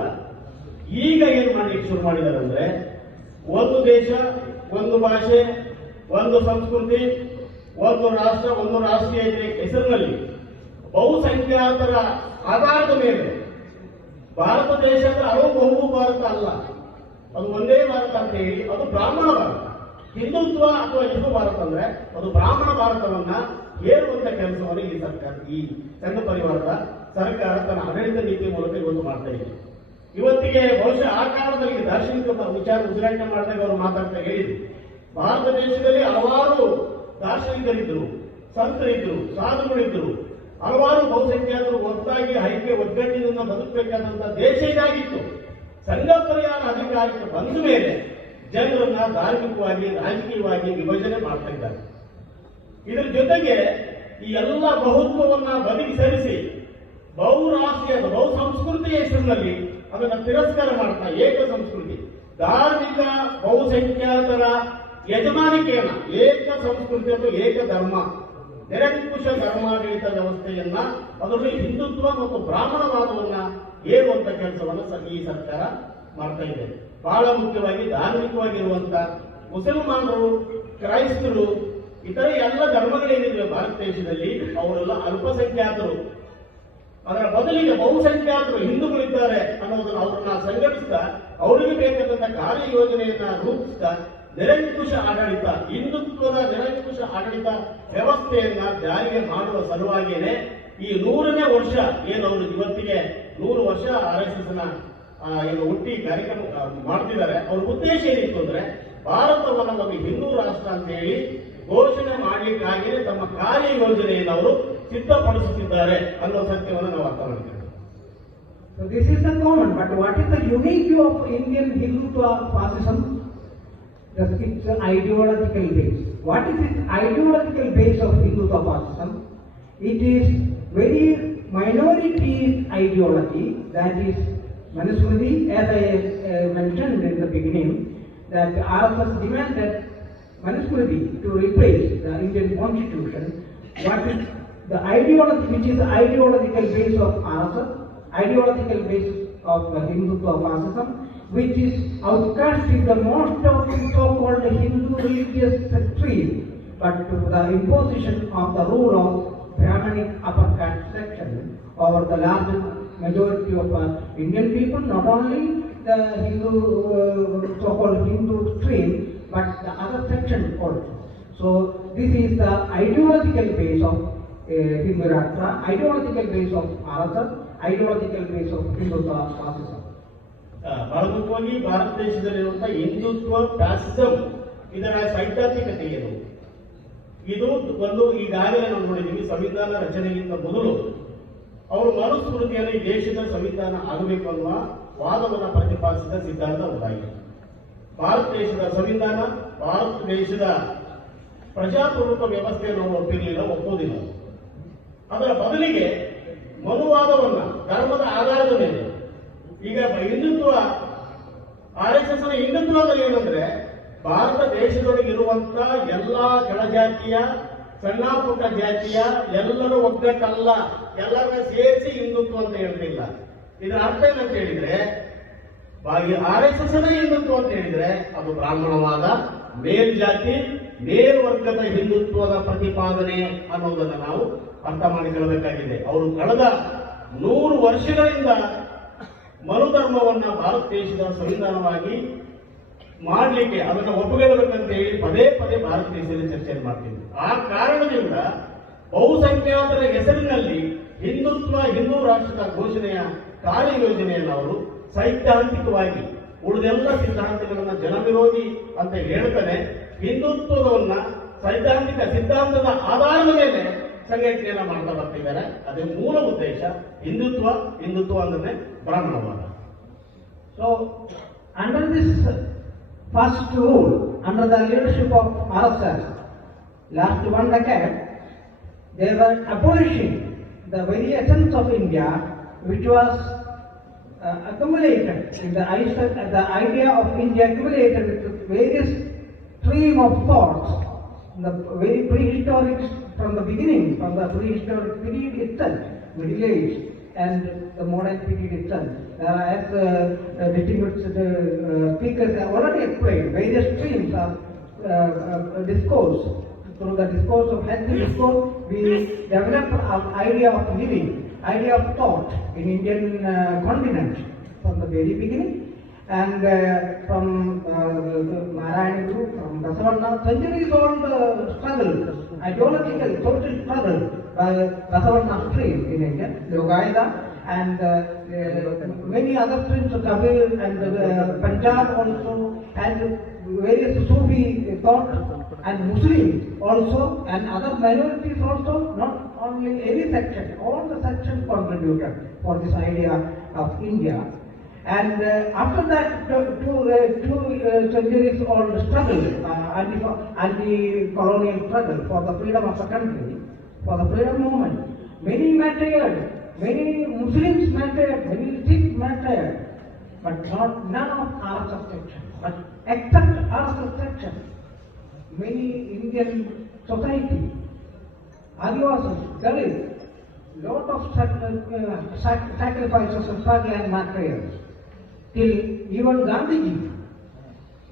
ಈಗ ಏನ್ ಮಾಡ್ಲಿಕ್ಕೆ ಶುರು ಮಾಡಿದ್ದಾರೆ ಅಂದ್ರೆ, ಒಂದು ದೇಶ, ಒಂದು ಭಾಷೆ, ಒಂದು ಸಂಸ್ಕೃತಿ, ಒಂದು ರಾಷ್ಟ್ರ, ಒಂದು ರಾಷ್ಟ್ರೀಯತೆ ಹೆಸರಿನಲ್ಲಿ ಬಹುಸಂಖ್ಯಾತರ ಆಧಾರದ ಮೇಲೆ ಭಾರತ ದೇಶ ಅಂದ್ರೆ ಅದು ಬಹು ಭಾರತ ಅಲ್ಲ, ಅದು ಒಂದೇ ಭಾರತ ಅಂತ ಹೇಳಿ ಅದು ಬ್ರಾಹ್ಮಣ ಭಾರತ. ಹಿಂದುತ್ವ ಅಥವಾ ಹಿಂದೂ ಭಾರತ ಅಂದ್ರೆ ಅದು ಬ್ರಾಹ್ಮಣ ಭಾರತವನ್ನ ಹೇರುವಂತ ಕೆಲಸವನ್ನು ಈ ಸರ್ಕಾರ, ಈ ಸಂಘ ಪರಿವಾರದ ಸರ್ಕಾರ ತನ್ನ ಆಡಳಿತ ನೀತಿ ಮೂಲಕ ಇವತ್ತು ಮಾಡ್ತಾ ಇದೆ. ಇವತ್ತಿಗೆ ಬಹುಶಃ ಆ ಕಾಲದಲ್ಲಿ ದಾರ್ಶನಿಕ ವಿಚಾರ ಉದ್ಘಾಟನೆ ಮಾಡಿದಾಗ ಅವರು ಮಾತಾಡ್ತಾ ಹೇಳಿದ್ರು, ಭಾರತ ದೇಶದಲ್ಲಿ ಹಲವಾರು ದಾರ್ಶನಿಕರಿದ್ದರು, ಸಂತರಿದ್ದರು, ಸಾಧುಗಳಿದ್ದರು, ಹಲವಾರು ಬಹುಸಂಖ್ಯಾತರು ಒಟ್ಟಾಗಿ ಐಕ್ಯ ಒಗ್ಗಟ್ಟಿನಿಂದ ಬದುಕಬೇಕಾದಂತಹ ದೇಶ ಇದಾಗಿತ್ತು. ಸಂಘ ಪರಿವಾರ ಅಧಿಕಾರಕ್ಕೆ ಬಂದ ಮೇಲೆ ಜನರನ್ನ ಧಾರ್ಮಿಕವಾಗಿ, ರಾಜಕೀಯವಾಗಿ ವಿಭಜನೆ ಮಾಡ್ತಾ ಇದ್ದಾರೆ. ಇದರ ಜೊತೆಗೆ ಈ ಎಲ್ಲ ಬಹುತ್ವವನ್ನ ಬದಿಗೆ ಸರಿಸಿ ಬಹುರಾಷ್ಟ್ರೀಯದ, ಬಹು ಸಂಸ್ಕೃತಿಯ ಹೆಸರಿನಲ್ಲಿ ಅದನ್ನ ತಿರಸ್ಕಾರ ಮಾಡ್ತಾ ಏಕ ಸಂಸ್ಕೃತಿ, ಧಾರ್ಮಿಕ ಬಹುಸಂಖ್ಯಾತರ ಯಜಮಾನಿಕೆಯನ್ನ, ಏಕ ಸಂಸ್ಕೃತಿ ಅಥವಾ ಏಕ ಧರ್ಮ, ನಿರಂಕುಶ ಧರ್ಮಾಡಳಿತ ವ್ಯವಸ್ಥೆಯನ್ನ, ಅದರಲ್ಲಿ ಹಿಂದುತ್ವ ಮತ್ತು ಬ್ರಾಹ್ಮಣವಾದವನ್ನ ಹೇರುವಂತ ಕೆಲಸವನ್ನ ಈ ಸರ್ಕಾರ ಮಾಡ್ತಾ ಇದೆ. ಬಹಳ ಮುಖ್ಯವಾಗಿ ಧಾರ್ಮಿಕವಾಗಿರುವಂತ ಮುಸಲ್ಮಾನರು, ಕ್ರೈಸ್ತರು, ಇತರೆ ಎಲ್ಲ ಧರ್ಮಗಳೇನಿವೆ ಭಾರತ ದೇಶದಲ್ಲಿ ಅವರೆಲ್ಲ ಅಲ್ಪಸಂಖ್ಯಾತರು. ಅದರ ಬದಲಿಗೆ ಬಹುಸಂಖ್ಯಾತರು ಹಿಂದೂಗಳಿದ್ದಾರೆ ಅನ್ನೋದನ್ನು ಅವರನ್ನ ಸಂಘಟಿಸ್ತಾ ಅವರಿಗೆ ಬೇಕಾದಂತ ಕಾರ್ಯ ಯೋಜನೆಯನ್ನ ರೂಪಿಸ್ತಾ ನಿರಂಕುಶ ಆಡಳಿತ, ಹಿಂದುತ್ವದ ನಿರಂಕುಶ ಆಡಳಿತ ವ್ಯವಸ್ಥೆಯನ್ನ ಜಾರಿಗೆ ಮಾಡುವ ಸಲುವಾಗಿಯೇ ಈ 100ನೇ ವರ್ಷ ಏನು ಅವರು ಇವತ್ತಿಗೆ 100 ವರ್ಷ RSS ನ ಏನು ಹುಟ್ಟಿ ಕಾರ್ಯಕ್ರಮ ಮಾಡ್ತಿದ್ದಾರೆ. ಅವ್ರ ಉದ್ದೇಶ ಏನಿತ್ತು ಅಂದ್ರೆ ಭಾರತವನ್ನು ಒಂದು ಹಿಂದೂ ರಾಷ್ಟ್ರ ಅಂತ ಹೇಳಿ ಘೋಷಣೆ ಮಾಡಲಿಕ್ಕಾಗಿಯೇ ತಮ್ಮ ಕಾರ್ಯ ಯೋಜನೆಯನ್ನು ಅವರು ಸಿದ್ಧಪಡಿಸುತ್ತಿದ್ದಾರೆ ಅನ್ನೋ ಸತ್ಯವನ್ನು ನಾವು ಅರ್ಥ ಮಾಡ್ತೇವೆ. So this is the common, but what is the unique of Indian Hindutva fascism? Its ideological base. What is its ideological base of Hindutva fascism? It is very minority ideology, that is Manusmriti, as I mentioned in the beginning, that RSS demanded Manusmriti to replace the Indian constitution. What is the ideology, which is the ideological base of RSS, ideological base of Hindutva fascism, which is outcasting the most of the so-called Hindu religious stream, but the imposition of the rule of Brahmanic upper caste section over the large majority of Indian people, not only the Hindu, so-called Hindu stream, but the other section also. So this is the ideological base of Hindu Rashtra, ideological base of RSS, ideological base of Hindutva fascism. ಬಹಳ ಮುಖ್ಯವಾಗಿ Bharat ದೇಶದಲ್ಲಿರುವಂತಹ Hindutva fascism, ಇದರ ಸೈದ್ಧಾಂತಿಕತೆ ಏನು? ಇದು ಒಂದು ಈಗಾಗಲೇ ನಾವು ನೋಡಿದ್ದೀವಿ, ಸಂವಿಧಾನ ರಚನೆಗಿಂತ ಮೊದಲು ಅವರು ಮನುಸ್ಮೃತಿಯನ್ನು ಈ ದೇಶದ ಸಂವಿಧಾನ ಆಗಬೇಕು ಅನ್ನುವ ವಾದವನ್ನು ಪ್ರತಿಪಾದಿಸಿದ ಸಿದ್ಧಾಂತ ಒಂದಾಗಿದೆ. ಭಾರತ ದೇಶದ ಸಂವಿಧಾನ, ಭಾರತ ದೇಶದ ಪ್ರಜಾಪ್ರಭುತ್ವ ವ್ಯವಸ್ಥೆಯನ್ನು ನಾವು ಒಪ್ಪುವುದಿಲ್ಲ. ಅದರ ಬದಲಿಗೆ ಮನುವಾದವನ್ನ ಧರ್ಮದ ಆಧಾರದ ಮೇಲೆ, ಈಗ ಹಿಂದುತ್ವ RSS ನ ಹಿಂದುತ್ವದಲ್ಲಿ ಏನಂದ್ರೆ ಭಾರತ ದೇಶದೊಳಗೆ ಇರುವಂತ ಎಲ್ಲಾ ಕೆಳಜಾತಿಯ ಸಣ್ಣ ಪುಟ್ಟ ಜಾತಿಯ ಎಲ್ಲರೂ ಒಗ್ಗಟ್ಟಲ್ಲ, ಎಲ್ಲರನ್ನ ಸೇರಿಸಿ ಹಿಂದುತ್ವ ಅಂತ ಹೇಳಿದ್ರಿಲ್ಲ. ಇದರ ಅರ್ಥ ಏನಂತ ಹೇಳಿದ್ರೆ RSS ನ ಹಿಂದುತ್ವ ಅಂತ ಹೇಳಿದ್ರೆ ಅದು ಬ್ರಾಹ್ಮಣವಾದ ಮೇಲ್ಜಾತಿ ಮೇಲ್ವರ್ಗದ ಹಿಂದುತ್ವದ ಪ್ರತಿಪಾದನೆ ಅನ್ನೋದನ್ನ ನಾವು ಅರ್ಥ ಮಾಡಿಕೊಳ್ಳಬೇಕಾಗಿದೆ. ಅವರು ಕಳೆದ 100 ವರ್ಷಗಳಿಂದ ಮನುಧರ್ಮವನ್ನ ಭಾರತ ದೇಶದ ಸಂವಿಧಾನವಾಗಿ ಮಾಡಲಿಕ್ಕೆ ಅದನ್ನು ಒಪ್ಪುಗೊಳ್ಳಬೇಕಂತ ಹೇಳಿ ಪದೇ ಪದೇ ಭಾರತ ದೇಶದಲ್ಲಿ ಚರ್ಚೆ ಮಾಡ್ತಿದ್ವಿ. ಆ ಕಾರಣದಿಂದ ಬಹುಸಂಖ್ಯಾತರ ಹೆಸರಿನಲ್ಲಿ ಹಿಂದೂ ರಾಷ್ಟ್ರದ ಘೋಷಣೆಯ ಕಾರ್ಯಯೋಜನೆಯನ್ನು ಅವರು ಸೈದ್ಧಾಂತಿಕವಾಗಿ ಉಳಿದೆಲ್ಲ ಸಿದ್ಧಾಂತಗಳನ್ನ ಜನವಿರೋಧಿ ಅಂತ ಹೇಳ್ತಾನೆ ಹಿಂದುತ್ವವನ್ನ ಸೈದ್ಧಾಂತಿಕ ಸಿದ್ಧಾಂತದ ಆಧಾರದ ಮೇಲೆ ಸಂಘಟನೆಯನ್ನ ಮಾಡ್ತಾ ಬರ್ತಿದ್ದಾರೆ. ಅದೇ ಮೂಲ ಉದ್ದೇಶ. ಹಿಂದುತ್ವ ಅಂದ್ರೆ ಬ್ರಾಹ್ಮಣವಾದ. So under this first rule, under the leadership of RSS, last 1 decade, they were abolishing the very essence of India, which was accumulated in the idea of India accumulated with various stream of thoughts, the very prehistoric, from the beginning, from the prehistoric period itself, Middle Age, and the modern period itself. As distinguished speakers have already explained, various streams of discourse. Through the discourse of healthy discourse, we developed an idea of living, idea of thought in Indian continent from the very beginning. And from Narayana Guru, from Basavanna, centuries old struggle, ideological, social struggle by Basavanna stream in India, Logayada, and many other streams of Kabir and Punjab also, and various Sufi thought, and Muslims also, and other minorities also, not only any section, all the sections contributed for this idea of India. And after that, two centuries old struggle, anti-colonial struggle for the freedom of the country, for the freedom movement, many martyred, many Muslims martyred, many Sikhs martyred, but none of RSS section, but except RSS section, many Indian society, Adivasis, Dalits, lot of sacrifices and struggle and martyrs. Till even Gandhiji,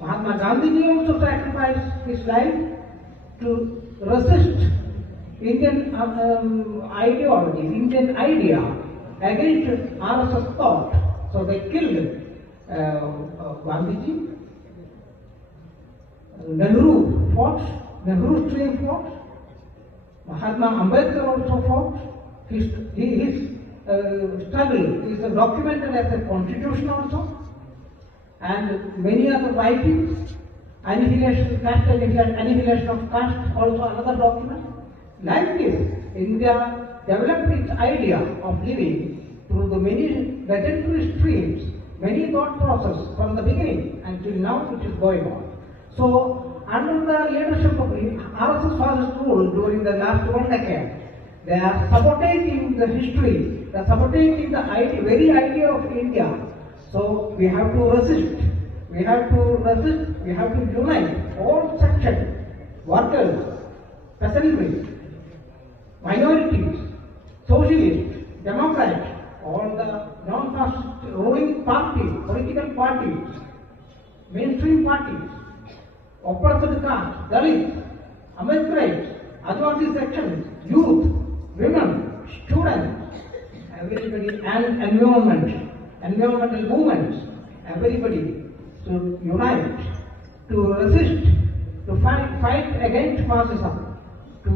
Mahatma Gandhiji also sacrificed his life to resist Indian ideology, Indian idea against RSS thought. So they killed Gandhiji. Nehru fought, Nehru stream fought. Mahatma Ambedkar also fought. His struggle is documented as a constitution also, and many other writings, annihilation of caste also another document. Like this, India developed its idea of living through the many legendary streams, many thought process from the beginning until now it is going on. So, under the leadership of RSS fascist rule during the last 1 decade, they are sabotaging the history, they are sabotaging the very idea of India. So we have to resist, we have to unite all sections, workers, peasantry, minorities, socialists, democrats, all the non-fascist ruling parties, political parties, mainstream parties, oppressed caste, Dalits, Ambedkarites, Adivasi sections, youth, women, students, everybody, and environmental movements, everybody should unite to resist, to fight against fascism, to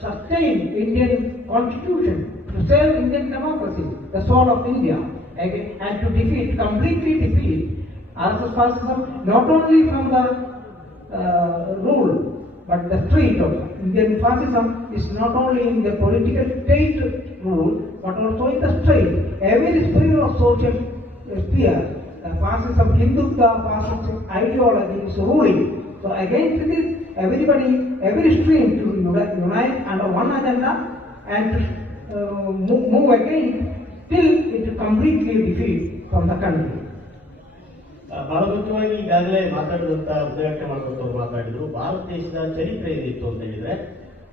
sustain Indian constitution, to save Indian democracy, the soul of India, and to completely defeat RSS fascism, not only from the rule, but the street of Indian fascism is not only in the political state rule, but also in the street. Every sphere of social sphere, the fascism, Hindutva fascist ideology is ruling. So against this, everybody, every stream to unite under one agenda and to move again till it completely defeats from the country. ಬಹಳ ಮುಖ್ಯವಾಗಿ ಈಗಾಗಲೇ ಮಾತಾಡಿದಂತ ಉದ್ಘಾಟನೆ ಮಾಡುವಂತವ್ರು ಮಾತಾಡಿದ್ರು. ಭಾರತ ದೇಶದ ಚರಿತ್ರೆ ಏನಿತ್ತು ಅಂತ ಹೇಳಿದ್ರೆ,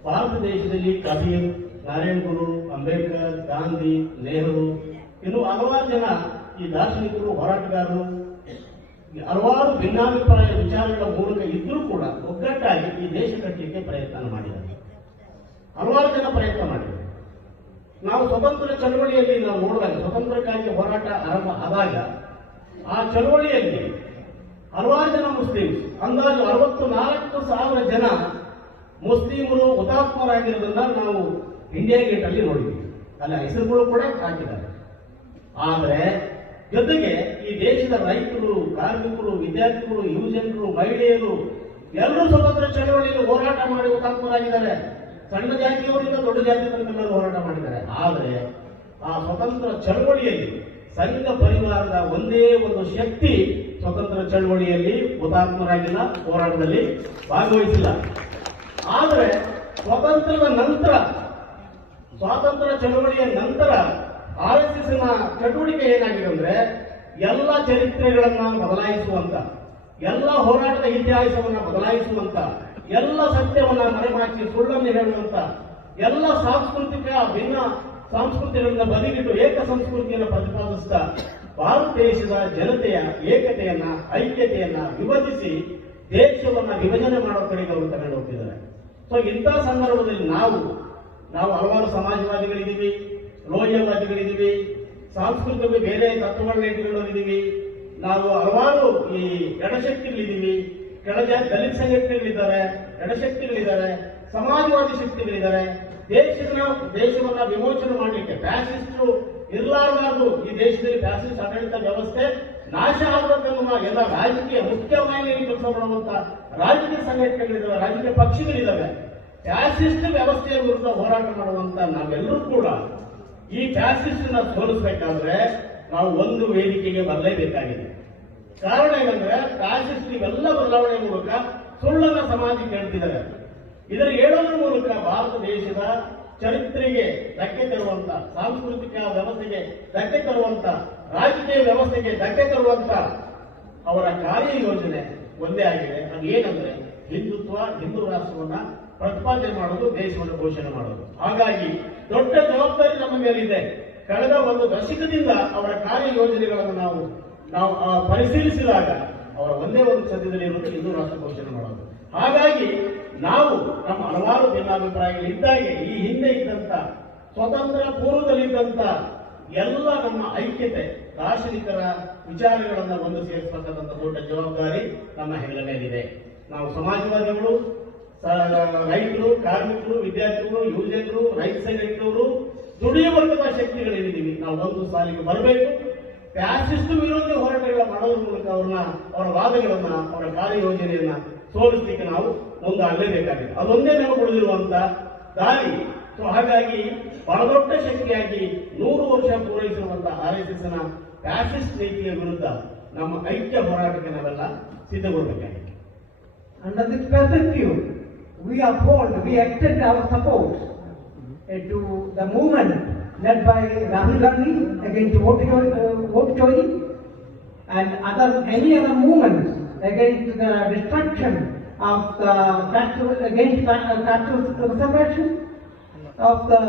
ಭಾರತ ದೇಶದಲ್ಲಿ ಕಬೀರ್, ನಾರಾಯಣ್ ಗುರು, ಅಂಬೇಡ್ಕರ್, ಗಾಂಧಿ, ನೆಹರು, ಇನ್ನು ಹಲವಾರು ಜನ ಈ ದಾರ್ಶನಿಕರು, ಹೋರಾಟಗಾರರು ಹಲವಾರು ಭಿನ್ನಾಭಿಪ್ರಾಯ ವಿಚಾರಗಳ ಮೂಲಕ ಇದ್ರೂ ಕೂಡ ಒಗ್ಗಟ್ಟಾಗಿ ಈ ದೇಶ ಕಟ್ಟಲಿಕ್ಕೆ ಪ್ರಯತ್ನ ಮಾಡಿದ್ದಾರೆ. ಹಲವಾರು ಜನ ಪ್ರಯತ್ನ ಮಾಡಿದ್ದಾರೆ. ನಾವು ಸ್ವತಂತ್ರ ಚಳವಳಿಯಲ್ಲಿ ನಾವು ನೋಡಿದಾಗ, ಸ್ವತಂತ್ರಕ್ಕಾಗಿ ಹೋರಾಟ ಆರಂಭ ಆದಾಗ ಆ ಚಳವಳಿಯಲ್ಲಿ ಹಲವಾರು ಜನ ಮುಸ್ಲಿಮ್ಸ್, ಅಂದಾಜು 64,000 ಜನ ಮುಸ್ಲಿಮರು ಹುತಾತ್ಮರಾಗಿರೋದನ್ನ ನಾವು ಇಂಡಿಯಾ ಗೇಟ್ ಅಲ್ಲಿ ನೋಡಿದ್ವಿ. ಅಲ್ಲಿ ಹೆಸರುಗಳು ಕೂಡ ಹಾಕಿದ್ದಾರೆ. ಆದರೆ ಜೊತೆಗೆ ಈ ದೇಶದ ರೈತರು, ಕಾರ್ಮಿಕರು, ವಿದ್ಯಾರ್ಥಿಗಳು, ಯುವಜನರು, ಮಹಿಳೆಯರು ಎಲ್ಲರೂ ಸ್ವತಂತ್ರ ಚಳವಳಿಯಲ್ಲಿ ಹೋರಾಟ ಮಾಡಿ ಹುತಾತ್ಮರಾಗಿದ್ದಾರೆ. ಸಣ್ಣ ಜಾತಿಯವರಿಂದ ದೊಡ್ಡ ಜಾತಿ ತನಕ ಹೋರಾಟ ಮಾಡಿದ್ದಾರೆ. ಆದರೆ ಆ ಸ್ವತಂತ್ರ ಚಳವಳಿಯಲ್ಲಿ ಸಂಘ ಪರಿವಾರದ ಒಂದೇ ಒಂದು ಶಕ್ತಿ ಸ್ವತಂತ್ರ ಚಳವಳಿಯಲ್ಲಿ ಹುತಾತ್ಮರಾಗಿಲ್ಲ, ಹೋರಾಟದಲ್ಲಿ ಭಾಗವಹಿಸಿಲ್ಲ. ಆದರೆ ಸ್ವಾತಂತ್ರ್ಯದ ನಂತರ, ಸ್ವಾತಂತ್ರ್ಯ ಚಳವಳಿಯ ನಂತರ RSS ನ ಚಟುವಟಿಕೆ ಏನಾಗಿದೆ ಅಂದ್ರೆ, ಎಲ್ಲ ಚರಿತ್ರೆಗಳನ್ನ ಬದಲಾಯಿಸುವಂತ, ಎಲ್ಲ ಹೋರಾಟದ ಇತಿಹಾಸವನ್ನ ಬದಲಾಯಿಸುವಂತ, ಎಲ್ಲ ಸತ್ಯವನ್ನ ಮರೆಮಾಚಿ ಸುಳ್ಳನ್ನು ಹೇಳುವಂತ, ಎಲ್ಲ ಸಾಂಸ್ಕೃತಿಕ ಭಿನ್ನ ಸಂಸ್ಕೃತಿಗಳನ್ನ ಬದಿಗಿಟ್ಟು ಏಕ ಸಂಸ್ಕೃತಿಯನ್ನು ಪ್ರತಿಪಾದಿಸಿದ ಭಾರತ ದೇಶದ ಜನತೆಯ ಏಕತೆಯನ್ನ, ಐಕ್ಯತೆಯನ್ನ ವಿಭಜಿಸಿ ದೇಶವನ್ನ ವಿಭಜನೆ ಮಾಡೋ ಕಡೆಗೆ ಅವರು ತಗೊಂಡು ಹೋಗ್ತಿದ್ದಾರೆ. ಸೊ ಇಂಥ ಸಂದರ್ಭದಲ್ಲಿ ನಾವು ಹಲವಾರು ಸಮಾಜವಾದಿಗಳಿದ್ದೀವಿ, ಲೋಹಿಯವಾದಿಗಳಿದ್ದೀವಿ, ಸಾಂಸ್ಕೃತಿಕ ಬೇರೆ ತತ್ವಗಳನ್ನ ಇಟ್ಕೊಳ್ಳೋರಿದ್ದೀವಿ, ನಾವು ಹಲವಾರು ಈ ಎಡಶಕ್ತಿಗಳಿದ್ದೀವಿ, ದಲಿತ ಸಂಘಟನೆಗಳಿದ್ದಾರೆ, ಎಡಶಕ್ತಿಗಳಿದ್ದಾರೆ, ಸಮಾಜವಾದಿ ಶಕ್ತಿಗಳಿದ್ದಾರೆ. ದೇಶವನ್ನ ವಿಮೋಚನೆ ಮಾಡಲಿಕ್ಕೆ ಫ್ಯಾಸಿಸ್ಟರು ಇರಲಾರಬಾರದು, ಈ ದೇಶದಲ್ಲಿ ಫ್ಯಾಸಿಸ್ಟ್ ಆಡಳಿತ ವ್ಯವಸ್ಥೆ ನಾಶ ಆಗಬೇಕನ್ನುವ ಎಲ್ಲ ರಾಜಕೀಯ ಮುಖ್ಯವಾಹಿನಿಯಲ್ಲಿ ಕೆಲಸ ಮಾಡುವಂತ ರಾಜಕೀಯ ಸಂಘಟನೆಗಳಿದ್ದಾವೆ, ರಾಜಕೀಯ ಪಕ್ಷಗಳಿದ್ದಾವೆ. ಫ್ಯಾಸಿಸ್ಟ್ ವ್ಯವಸ್ಥೆಯ ವಿರುದ್ಧ ಹೋರಾಟ ಮಾಡುವಂತ ನಾವೆಲ್ಲರೂ ಕೂಡ ಈ ಫ್ಯಾಸಿಸ್ಟ್ ನ ಸೋಲಿಸಬೇಕಾದ್ರೆ ನಾವು ಒಂದು ವೇದಿಕೆಗೆ ಬರಲೇಬೇಕಾಗಿದೆ. ಕಾರಣ ಏನಂದ್ರೆ, ಫ್ಯಾಸಿಸ್ಟ್ ಇವೆಲ್ಲ ಬದಲಾವಣೆ ಮೂಲಕ ಸುಳ್ಳನ್ನ ಸಮಾಜಕ್ಕೆ ಹೇಳ್ತಿದ್ದಾರೆ. ಇದರ ಹೇಳೋದ್ರ ಮೂಲಕ ಭಾರತ ದೇಶದ ಚರಿತ್ರೆಗೆ ಧಕ್ಕೆ ತರುವಂತ, ಸಾಂಸ್ಕೃತಿಕ ವ್ಯವಸ್ಥೆಗೆ ಧಕ್ಕೆ ತರುವಂತ, ರಾಜಕೀಯ ವ್ಯವಸ್ಥೆಗೆ ಧಕ್ಕೆ ತರುವಂತ ಅವರ ಕಾರ್ಯಯೋಜನೆ ಒಂದೇ ಆಗಿದೆ. ಅದು ಏನಂದ್ರೆ ಹಿಂದುತ್ವ, ಹಿಂದೂ ರಾಷ್ಟ್ರವನ್ನ ಪ್ರತಿಪಾದನೆ ಮಾಡೋದು, ದೇಶವನ್ನು ಘೋಷಣೆ ಮಾಡೋದು. ಹಾಗಾಗಿ ದೊಡ್ಡ ಜವಾಬ್ದಾರಿ ನಮ್ಮ ಮೇಲಿದೆ. ಕಳೆದ ಒಂದು ದಶಕದಿಂದ ಅವರ ಕಾರ್ಯಯೋಜನೆಗಳನ್ನು ನಾವು ಪರಿಶೀಲಿಸಿದಾಗ ಅವರ ಒಂದೇ ಒಂದು ಸದ್ಯದಲ್ಲಿ ಇರುವುದು ಹಿಂದೂ ರಾಷ್ಟ್ರ ಘೋಷಣೆ ಮಾಡೋದು. ಹಾಗಾಗಿ ನಾವು ನಮ್ಮ ಹಲವಾರು ಭಿನ್ನಾಭಿಪ್ರಾಯಗಳಿದ್ದಾಗೆ ಈ ಹಿಂದೆ ಇದ್ದಂತ, ಸ್ವತಂತ್ರ ಪೂರ್ವದಲ್ಲಿದ್ದಂತ ಎಲ್ಲ ನಮ್ಮ ಐಕ್ಯತೆ, ದಾರ್ಶನಿಕರ ವಿಚಾರಗಳನ್ನ ಒಂದು ಸೇರಿಸತಕ್ಕಂಥ ದೊಡ್ಡ ಜವಾಬ್ದಾರಿ ನಮ್ಮ ಹೆಗಲ ಮೇಲಿದೆ. ನಾವು ಸಮಾಜವಾದಿಗಳು, ರೈತರು, ಕಾರ್ಮಿಕರು, ವಿದ್ಯಾರ್ಥಿಗಳು, ಯುವಜನರು, ರೈತ ಸಂಘಟನೆಯವರು, ದುಡಿಯುವ ವರ್ಗದ ಶಕ್ತಿಗಳೇನಿದ್ದೀವಿ, ನಾವು ಒಂದು ಸಾಲಿಗೆ ಬರಬೇಕು. ಫ್ಯಾಸಿಸ್ಟ್ ವಿರೋಧಿ ಹೋರಾಟಗಳ ಮಾಡೋದ್ರ ಮೂಲಕ ಅವರ ವಾದಗಳನ್ನ, ಅವರ ಕಾರ್ಯಯೋಜನೆಯನ್ನ ಸೋಲಿಸಲಿಕ್ಕೆ ನಾವು ಮುಂದಾಗಲೇಬೇಕಾಗಿದೆ. ಅದೊಂದೇ ನಮಗೆ ಉಳಿದಿರುವಂತ ದಾರಿ. ಸೊ ಹಾಗಾಗಿ ಬಹಳ ದೊಡ್ಡ ಶಕ್ತಿಯಾಗಿ 100 ವರ್ಷ ಪೂರೈಸಿರುವಂತಹ RSS ನ ಫ್ಯಾಸಿಸ್ಟ್ ನೀತಿಯ ವಿರುದ್ಧ ನಮ್ಮ ಐಕ್ಯ ಹೋರಾಟಕ್ಕೆ ನಾವೆಲ್ಲ ಸಿದ್ಧಗೊಳ್ಳಬೇಕಾಗಿದೆ. Under this perspective, we extend our support to the movement led by Rahul Gandhi against vote choice and any other movements against the destruction of the caste reservation, of the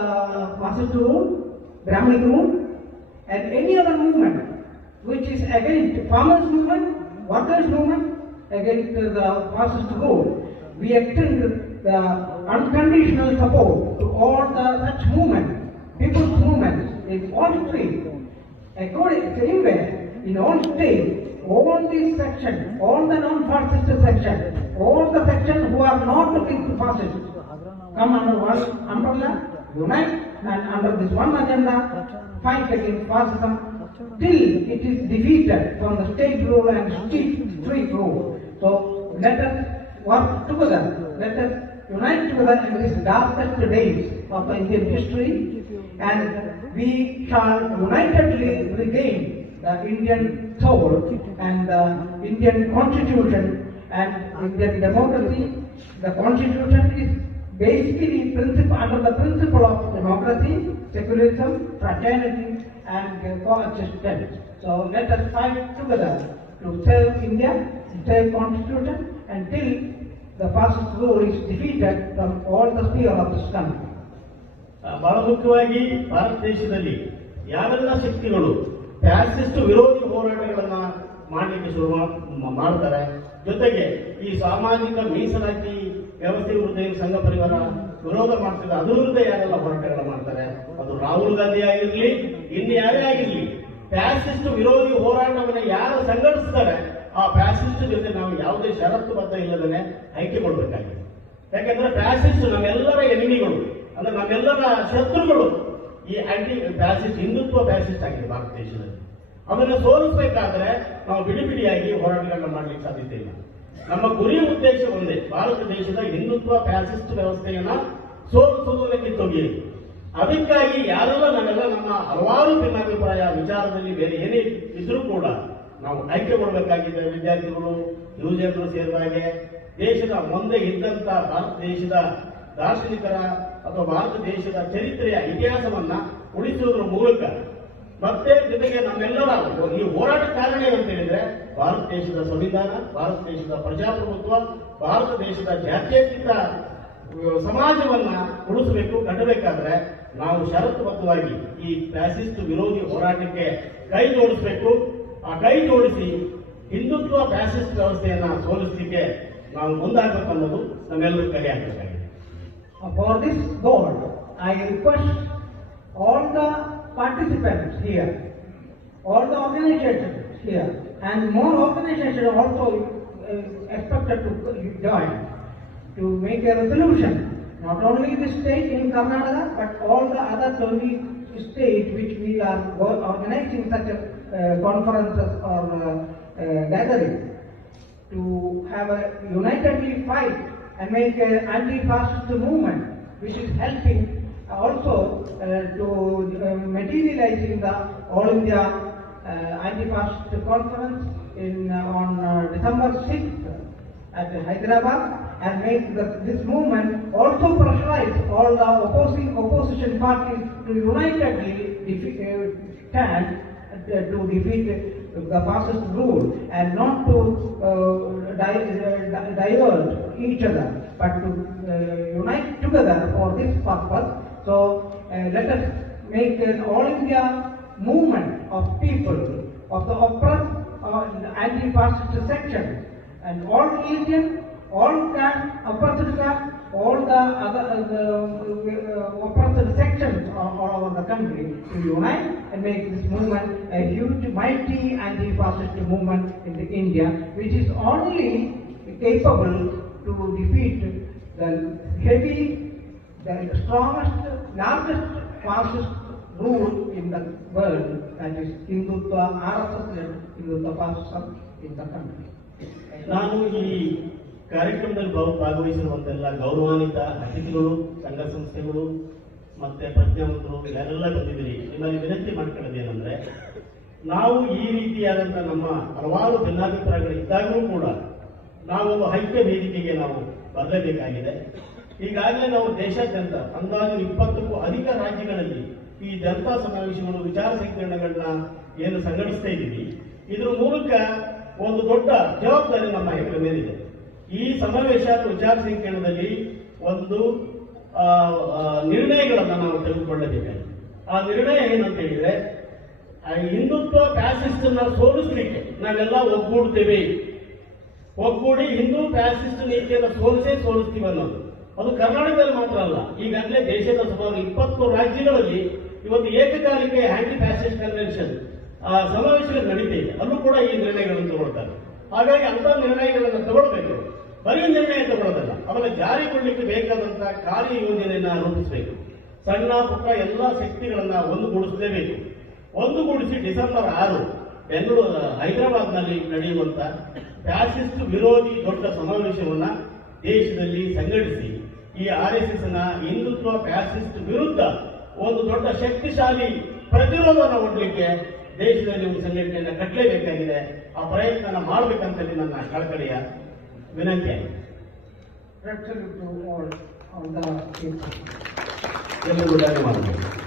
fascist rule, Brahminic rule, and any other movement which is against farmers movement, workers movement, against the fascist rule. We extend the unconditional support to all the such movements, people's movements in all streets. Same way, in all states, all these sections, all the non-fascist sections, all the sections who are not looking to fascist, come under one umbrella, unite, and under this one agenda, fight against fascism till it is defeated from the state rule and street rule. So let us work together, let us unite together in these darkest days of the Indian history, and we shall unitedly regain the Indian soul and the Indian constitution and Indian democracy. The constitution is basically under the principle of democracy, secularism, fraternity, and coexistence. So let us fight together to save India, save Constitution, until the fascist rule is defeated from all the sphere of this country. ಬಹಳ ಮುಖ್ಯವಾಗಿ ಭಾರತ ದೇಶದಲ್ಲಿ ಯಾವೆಲ್ಲ ಶಕ್ತಿಗಳು fascist ವಿರೋಧಿ ಹೋರಾಟಗಳನ್ನ ಮಾಡಲಿಕ್ಕೆ ಶುರು ಮಾಡ್ತಾರೆ, ಜೊತೆಗೆ ಈ ಸಾಮಾಜಿಕ ಮೀಸಲಾತಿ ವ್ಯವಸ್ಥೆ ವಿರುದ್ಧ ಏನು ಸಂಘ ಪರಿವಾರ ವಿರೋಧ ಮಾಡ್ತಿದ್ದಾರೆ, ಅದ್ರ ವಿರುದ್ಧ ಯಾರೆಲ್ಲ ಹೋರಾಟಗಳು ಮಾಡ್ತಾರೆ, ಅದು ರಾಹುಲ್ ಗಾಂಧಿ ಆಗಿರ್ಲಿ, ಇನ್ನು ಯಾರೇ ಆಗಿರ್ಲಿ, ಫ್ಯಾಸಿಸ್ಟ್ ವಿರೋಧಿ ಹೋರಾಟವನ್ನ ಯಾರು ಸಂಘಟಿಸ್ತಾರೆ ಆ ಫ್ಯಾಸಿಸ್ಟ್ ಜೊತೆ ನಾವು ಯಾವುದೇ ಷರತ್ತುಬದ್ಧ ಇಲ್ಲದೇ ಆಯ್ಕೆ ಕೊಡಬೇಕಾಗಿದೆ. ಯಾಕಂದ್ರೆ ಫ್ಯಾಸಿಸ್ಟ್ ನಮ್ಮೆಲ್ಲರ ಎನಿಮಿಗಳು, ಅಂದ್ರೆ ನಮ್ಮೆಲ್ಲರ ಶತ್ರುಗಳು ಈ ಆಂಟಿ ಫ್ಯಾಸಿಸ್ಟ್, ಹಿಂದುತ್ವ ಫ್ಯಾಸಿಸ್ಟ್ ಆಗಿದೆ ಭಾರತ ದೇಶದಲ್ಲಿ. ಅದನ್ನು ಸೋಲಿಸಬೇಕಾದ್ರೆ ನಾವು ಬಿಡಿಯಾಗಿ ಹೋರಾಟಗಳನ್ನ ಮಾಡ್ಲಿಕ್ಕೆ ಸಾಧ್ಯತೆ ಇಲ್ಲ. ನಮ್ಮ ಗುರಿ ಉದ್ದೇಶ ಒಂದೇ, ಭಾರತ ದೇಶದ ಹಿಂದುತ್ವ ಫ್ಯಾಸಿಸ್ಟ್ ವ್ಯವಸ್ಥೆಯನ್ನ ಸೋಲಿಸುವುದನ್ನು ಕಿತ್ತೊಗೆಯಿರಿ. ಅದಕ್ಕಾಗಿ ಯಾರೆಲ್ಲ ನಾವೆಲ್ಲ ನಮ್ಮ ಹಲವಾರು ಭಿನ್ನಾಭಿಪ್ರಾಯ ವಿಚಾರದಲ್ಲಿ ಬೇರೆ ಏನೇ ಇದ್ರೂ ಕೂಡ ನಾವು ಆಯ್ಕೆ ಕೊಡಬೇಕಾಗಿದೆ. ವಿದ್ಯಾರ್ಥಿಗಳು, ಯುವಜನರು ಸೇರಿದಾಗೆ ದೇಶದ ಮುಂದೆ ಇದ್ದಂತ ಭಾರತ ದೇಶದ ದಾರ್ಶನಿಕರ ಅಥವಾ ಭಾರತ ದೇಶದ ಚರಿತ್ರೆಯ ಇತಿಹಾಸವನ್ನ ಉಳಿಸುವುದರ ಮೂಲಕ ಮತ್ತೆ ಜೊತೆಗೆ ನಮ್ಮೆಲ್ಲರ ಈ ಹೋರಾಟ ಕಾರಣ ಏನಂತ ಹೇಳಿದ್ರೆ ಭಾರತ ದೇಶದ ಸಂವಿಧಾನ, ಭಾರತ ದೇಶದ ಪ್ರಜಾಪ್ರಭುತ್ವ, ಭಾರತ ದೇಶದ ಜಾತ್ಯತೀತ ಸಮಾಜವನ್ನ ಉಳಿಸಬೇಕು. ಕಟ್ಟಬೇಕಾದ್ರೆ ನಾವು ಷರತ್ತುಬದ್ಧವಾಗಿ ಈ ಫ್ಯಾಸಿಸ್ಟ್ ವಿರೋಧಿ ಹೋರಾಟಕ್ಕೆ ಕೈ ಜೋಡಿಸಬೇಕು. ಆ ಕೈ ಜೋಡಿಸಿ ಹಿಂದುತ್ವ ಫ್ಯಾಸಿಸ್ಟ್ ವ್ಯವಸ್ಥೆಯನ್ನ ಸೋಲಿಸಲಿಕ್ಕೆ ನಾವು ಮುಂದಾಗಬೇಕು ಅನ್ನೋದು ನಮ್ಮೆಲ್ಲರೂ ಕರೆ ಆಗಬೇಕಾಗಿದೆ. For this goal, I request all the participants here, all the organizations here, and more organizations also expected to join, to make a resolution, not only the state in Karnataka, but all the other 20 states which we are organizing such a conferences or gathering, to have a unitedly fight and make an anti-fascist movement, which is helping also to materializing the All India Anti-Fascist Conference on December 6th at Hyderabad, and make this movement also pressurize all the opposition parties to unitedly stand to defeat the fascist rule and not to divert each other, but to unite together for this purpose. So let us make an all India movement of people, of the oppressed anti-fascist section, and all religion, all caste, oppressed caste, all the other oppressed sections all over the country to unite and make this movement a huge, mighty anti-fascist movement in India, which is only capable to defeat the heavy, the strongest, largest fascist rule in the world, that is Hindutva, RSS-led Hindutva fascism in the country. ನಾನು ಈ ಕಾರ್ಯಕ್ರಮದಲ್ಲಿ ಭಾಗವಹಿಸಿರುವಂತೆಲ್ಲ ಗೌರವಾನ್ವಿತ ಅತಿಥಿಗಳು, ಸಂಘ ಸಂಸ್ಥೆಗಳು ಮತ್ತೆ ಪ್ರಜ್ಞಾವಂತರು ಯಾರೆಲ್ಲ ಬಂದಿದ್ದೀರಿ. ನಿಮ್ಮಲ್ಲಿ ವಿನಂತಿ ಮಾಡ್ಕೊಳ್ಳೋದೇನೆಂದ್ರೆ, ನಾವು ಈ ರೀತಿಯಾದಂಥ ನಮ್ಮ ಹಲವಾರು ಭಿನ್ನಾಭಿಪ್ರಾಯಗಳು ಇದ್ದಾಗಲೂ ಕೂಡ ನಾವೊಂದು ಐಕ್ಯ ವೇದಿಕೆಗೆ ನಾವು ಬರಲೇಬೇಕಾಗಿದೆ. ಈಗಾಗಲೇ ನಾವು ದೇಶಾದ್ಯಂತ ಅಂದಾಜು 20ಕ್ಕೂ ಅಧಿಕ ರಾಜ್ಯಗಳಲ್ಲಿ ಈ ಜನತಾ ಸಮಾವೇಶಗಳು, ವಿಚಾರ ಸಂಕಿರಣಗಳನ್ನ ಏನು ಸಂಘಟಿಸ್ತಾ ಇದ್ದೀವಿ, ಇದರ ಮೂಲಕ ಒಂದು ದೊಡ್ಡ ಜವಾಬ್ದಾರಿ ನಮ್ಮ ಹೆಗಲ ಮೇಲಿದೆ. ಈ ಸಮಾವೇಶ ವಿಚಾರ ಸಂಕಿರಣದಲ್ಲಿ ಒಂದು ನಿರ್ಣಯಗಳನ್ನು ನಾವು ತೆಗೆದುಕೊಳ್ಳಬೇಕಾಗಿದೆ. ಆ ನಿರ್ಣಯ ಏನಂತ ಹೇಳಿದ್ರೆ, ಹಿಂದುತ್ವ ಫ್ಯಾಸಿಸ್ಟ್ ಅನ್ನ ಸೋಲಿಸಲಿಕ್ಕೆ ನಾವೆಲ್ಲ ಒಗ್ಗೂಡ್ತೇವೆ, ಒಗ್ಗೂಡಿ ಹಿಂದೂ ಫ್ಯಾಸಿಸ್ಟ್ ನೀತಿಯನ್ನು ಸೋಲಿಸ್ತೀವಿ ಅನ್ನೋದು. ಅದು ಕರ್ನಾಟಕದಲ್ಲಿ ಮಾತ್ರ ಅಲ್ಲ, ಈಗಾಗಲೇ ದೇಶದ ಸುಮಾರು 20 ರಾಜ್ಯಗಳಲ್ಲಿ ಇವತ್ತು ಏಕಕಾಲಿಕ ಆಂಟಿ ಫ್ಯಾಸಿಸ್ಟ್ ಕನ್ವೆನ್ಷನ್ ಸಮಾವೇಶಗಳು ನಡೀತಿದೆ. ಅಲ್ಲೂ ಕೂಡ ಈ ನಿರ್ಣಯಗಳನ್ನು ತಗೊಳ್ತಾರೆ. ಹಾಗಾಗಿ ಅಂತ ನಿರ್ಣಯಗಳನ್ನು ತಗೊಳ್ಬೇಕು. ಬರೀ ನಿರ್ಣಯ ತಗೊಳ್ಳೋದಲ್ಲ, ಅವಾಗ ಜಾರಿಗೊಳ್ಳಲಿಕ್ಕೆ ಬೇಕಾದಂತಹ ಕಾರ್ಯಯೋಜನೆಯನ್ನ ರೂಪಿಸಬೇಕು. ಸಣ್ಣ ಪುಟ್ಟ ಎಲ್ಲ ಶಕ್ತಿಗಳನ್ನ ಒಂದುಗೂಡಿಸಲೇಬೇಕು. ಒಂದುಗೂಡಿಸಿ ಡಿಸೆಂಬರ್ 6 ಬೆಂಗಳೂರು ಹೈದರಾಬಾದ್ನಲ್ಲಿ ನಡೆಯುವಂತ ಫ್ಯಾಸಿಸ್ಟ್ ವಿರೋಧಿ ದೊಡ್ಡ ಸಮಾವೇಶವನ್ನ ದೇಶದಲ್ಲಿ ಸಂಘಟಿಸಿ ಈ RSS ನ ಹಿಂದುತ್ವ ಫ್ಯಾಸಿಸ್ಟ್ ವಿರುದ್ಧ ಒಂದು ದೊಡ್ಡ ಶಕ್ತಿಶಾಲಿ ಪ್ರತಿರೋಧವನ್ನು ಒಡ್ಲಿಕ್ಕೆ ದೇಶದಲ್ಲಿ ಒಂದು ಸಂಘಟನೆಯನ್ನು ಕಟ್ಟಲೇಬೇಕಾಗಿದೆ. ಆ ಪ್ರಯತ್ನ ಮಾಡಬೇಕಂತೇಳಿ ನನ್ನ ಕಳಕಳಿಯ ವಿನಂತಿಯಾಗಿದೆ. ಎಲ್ಲರಿಗೂ ಧನ್ಯವಾದಗಳು.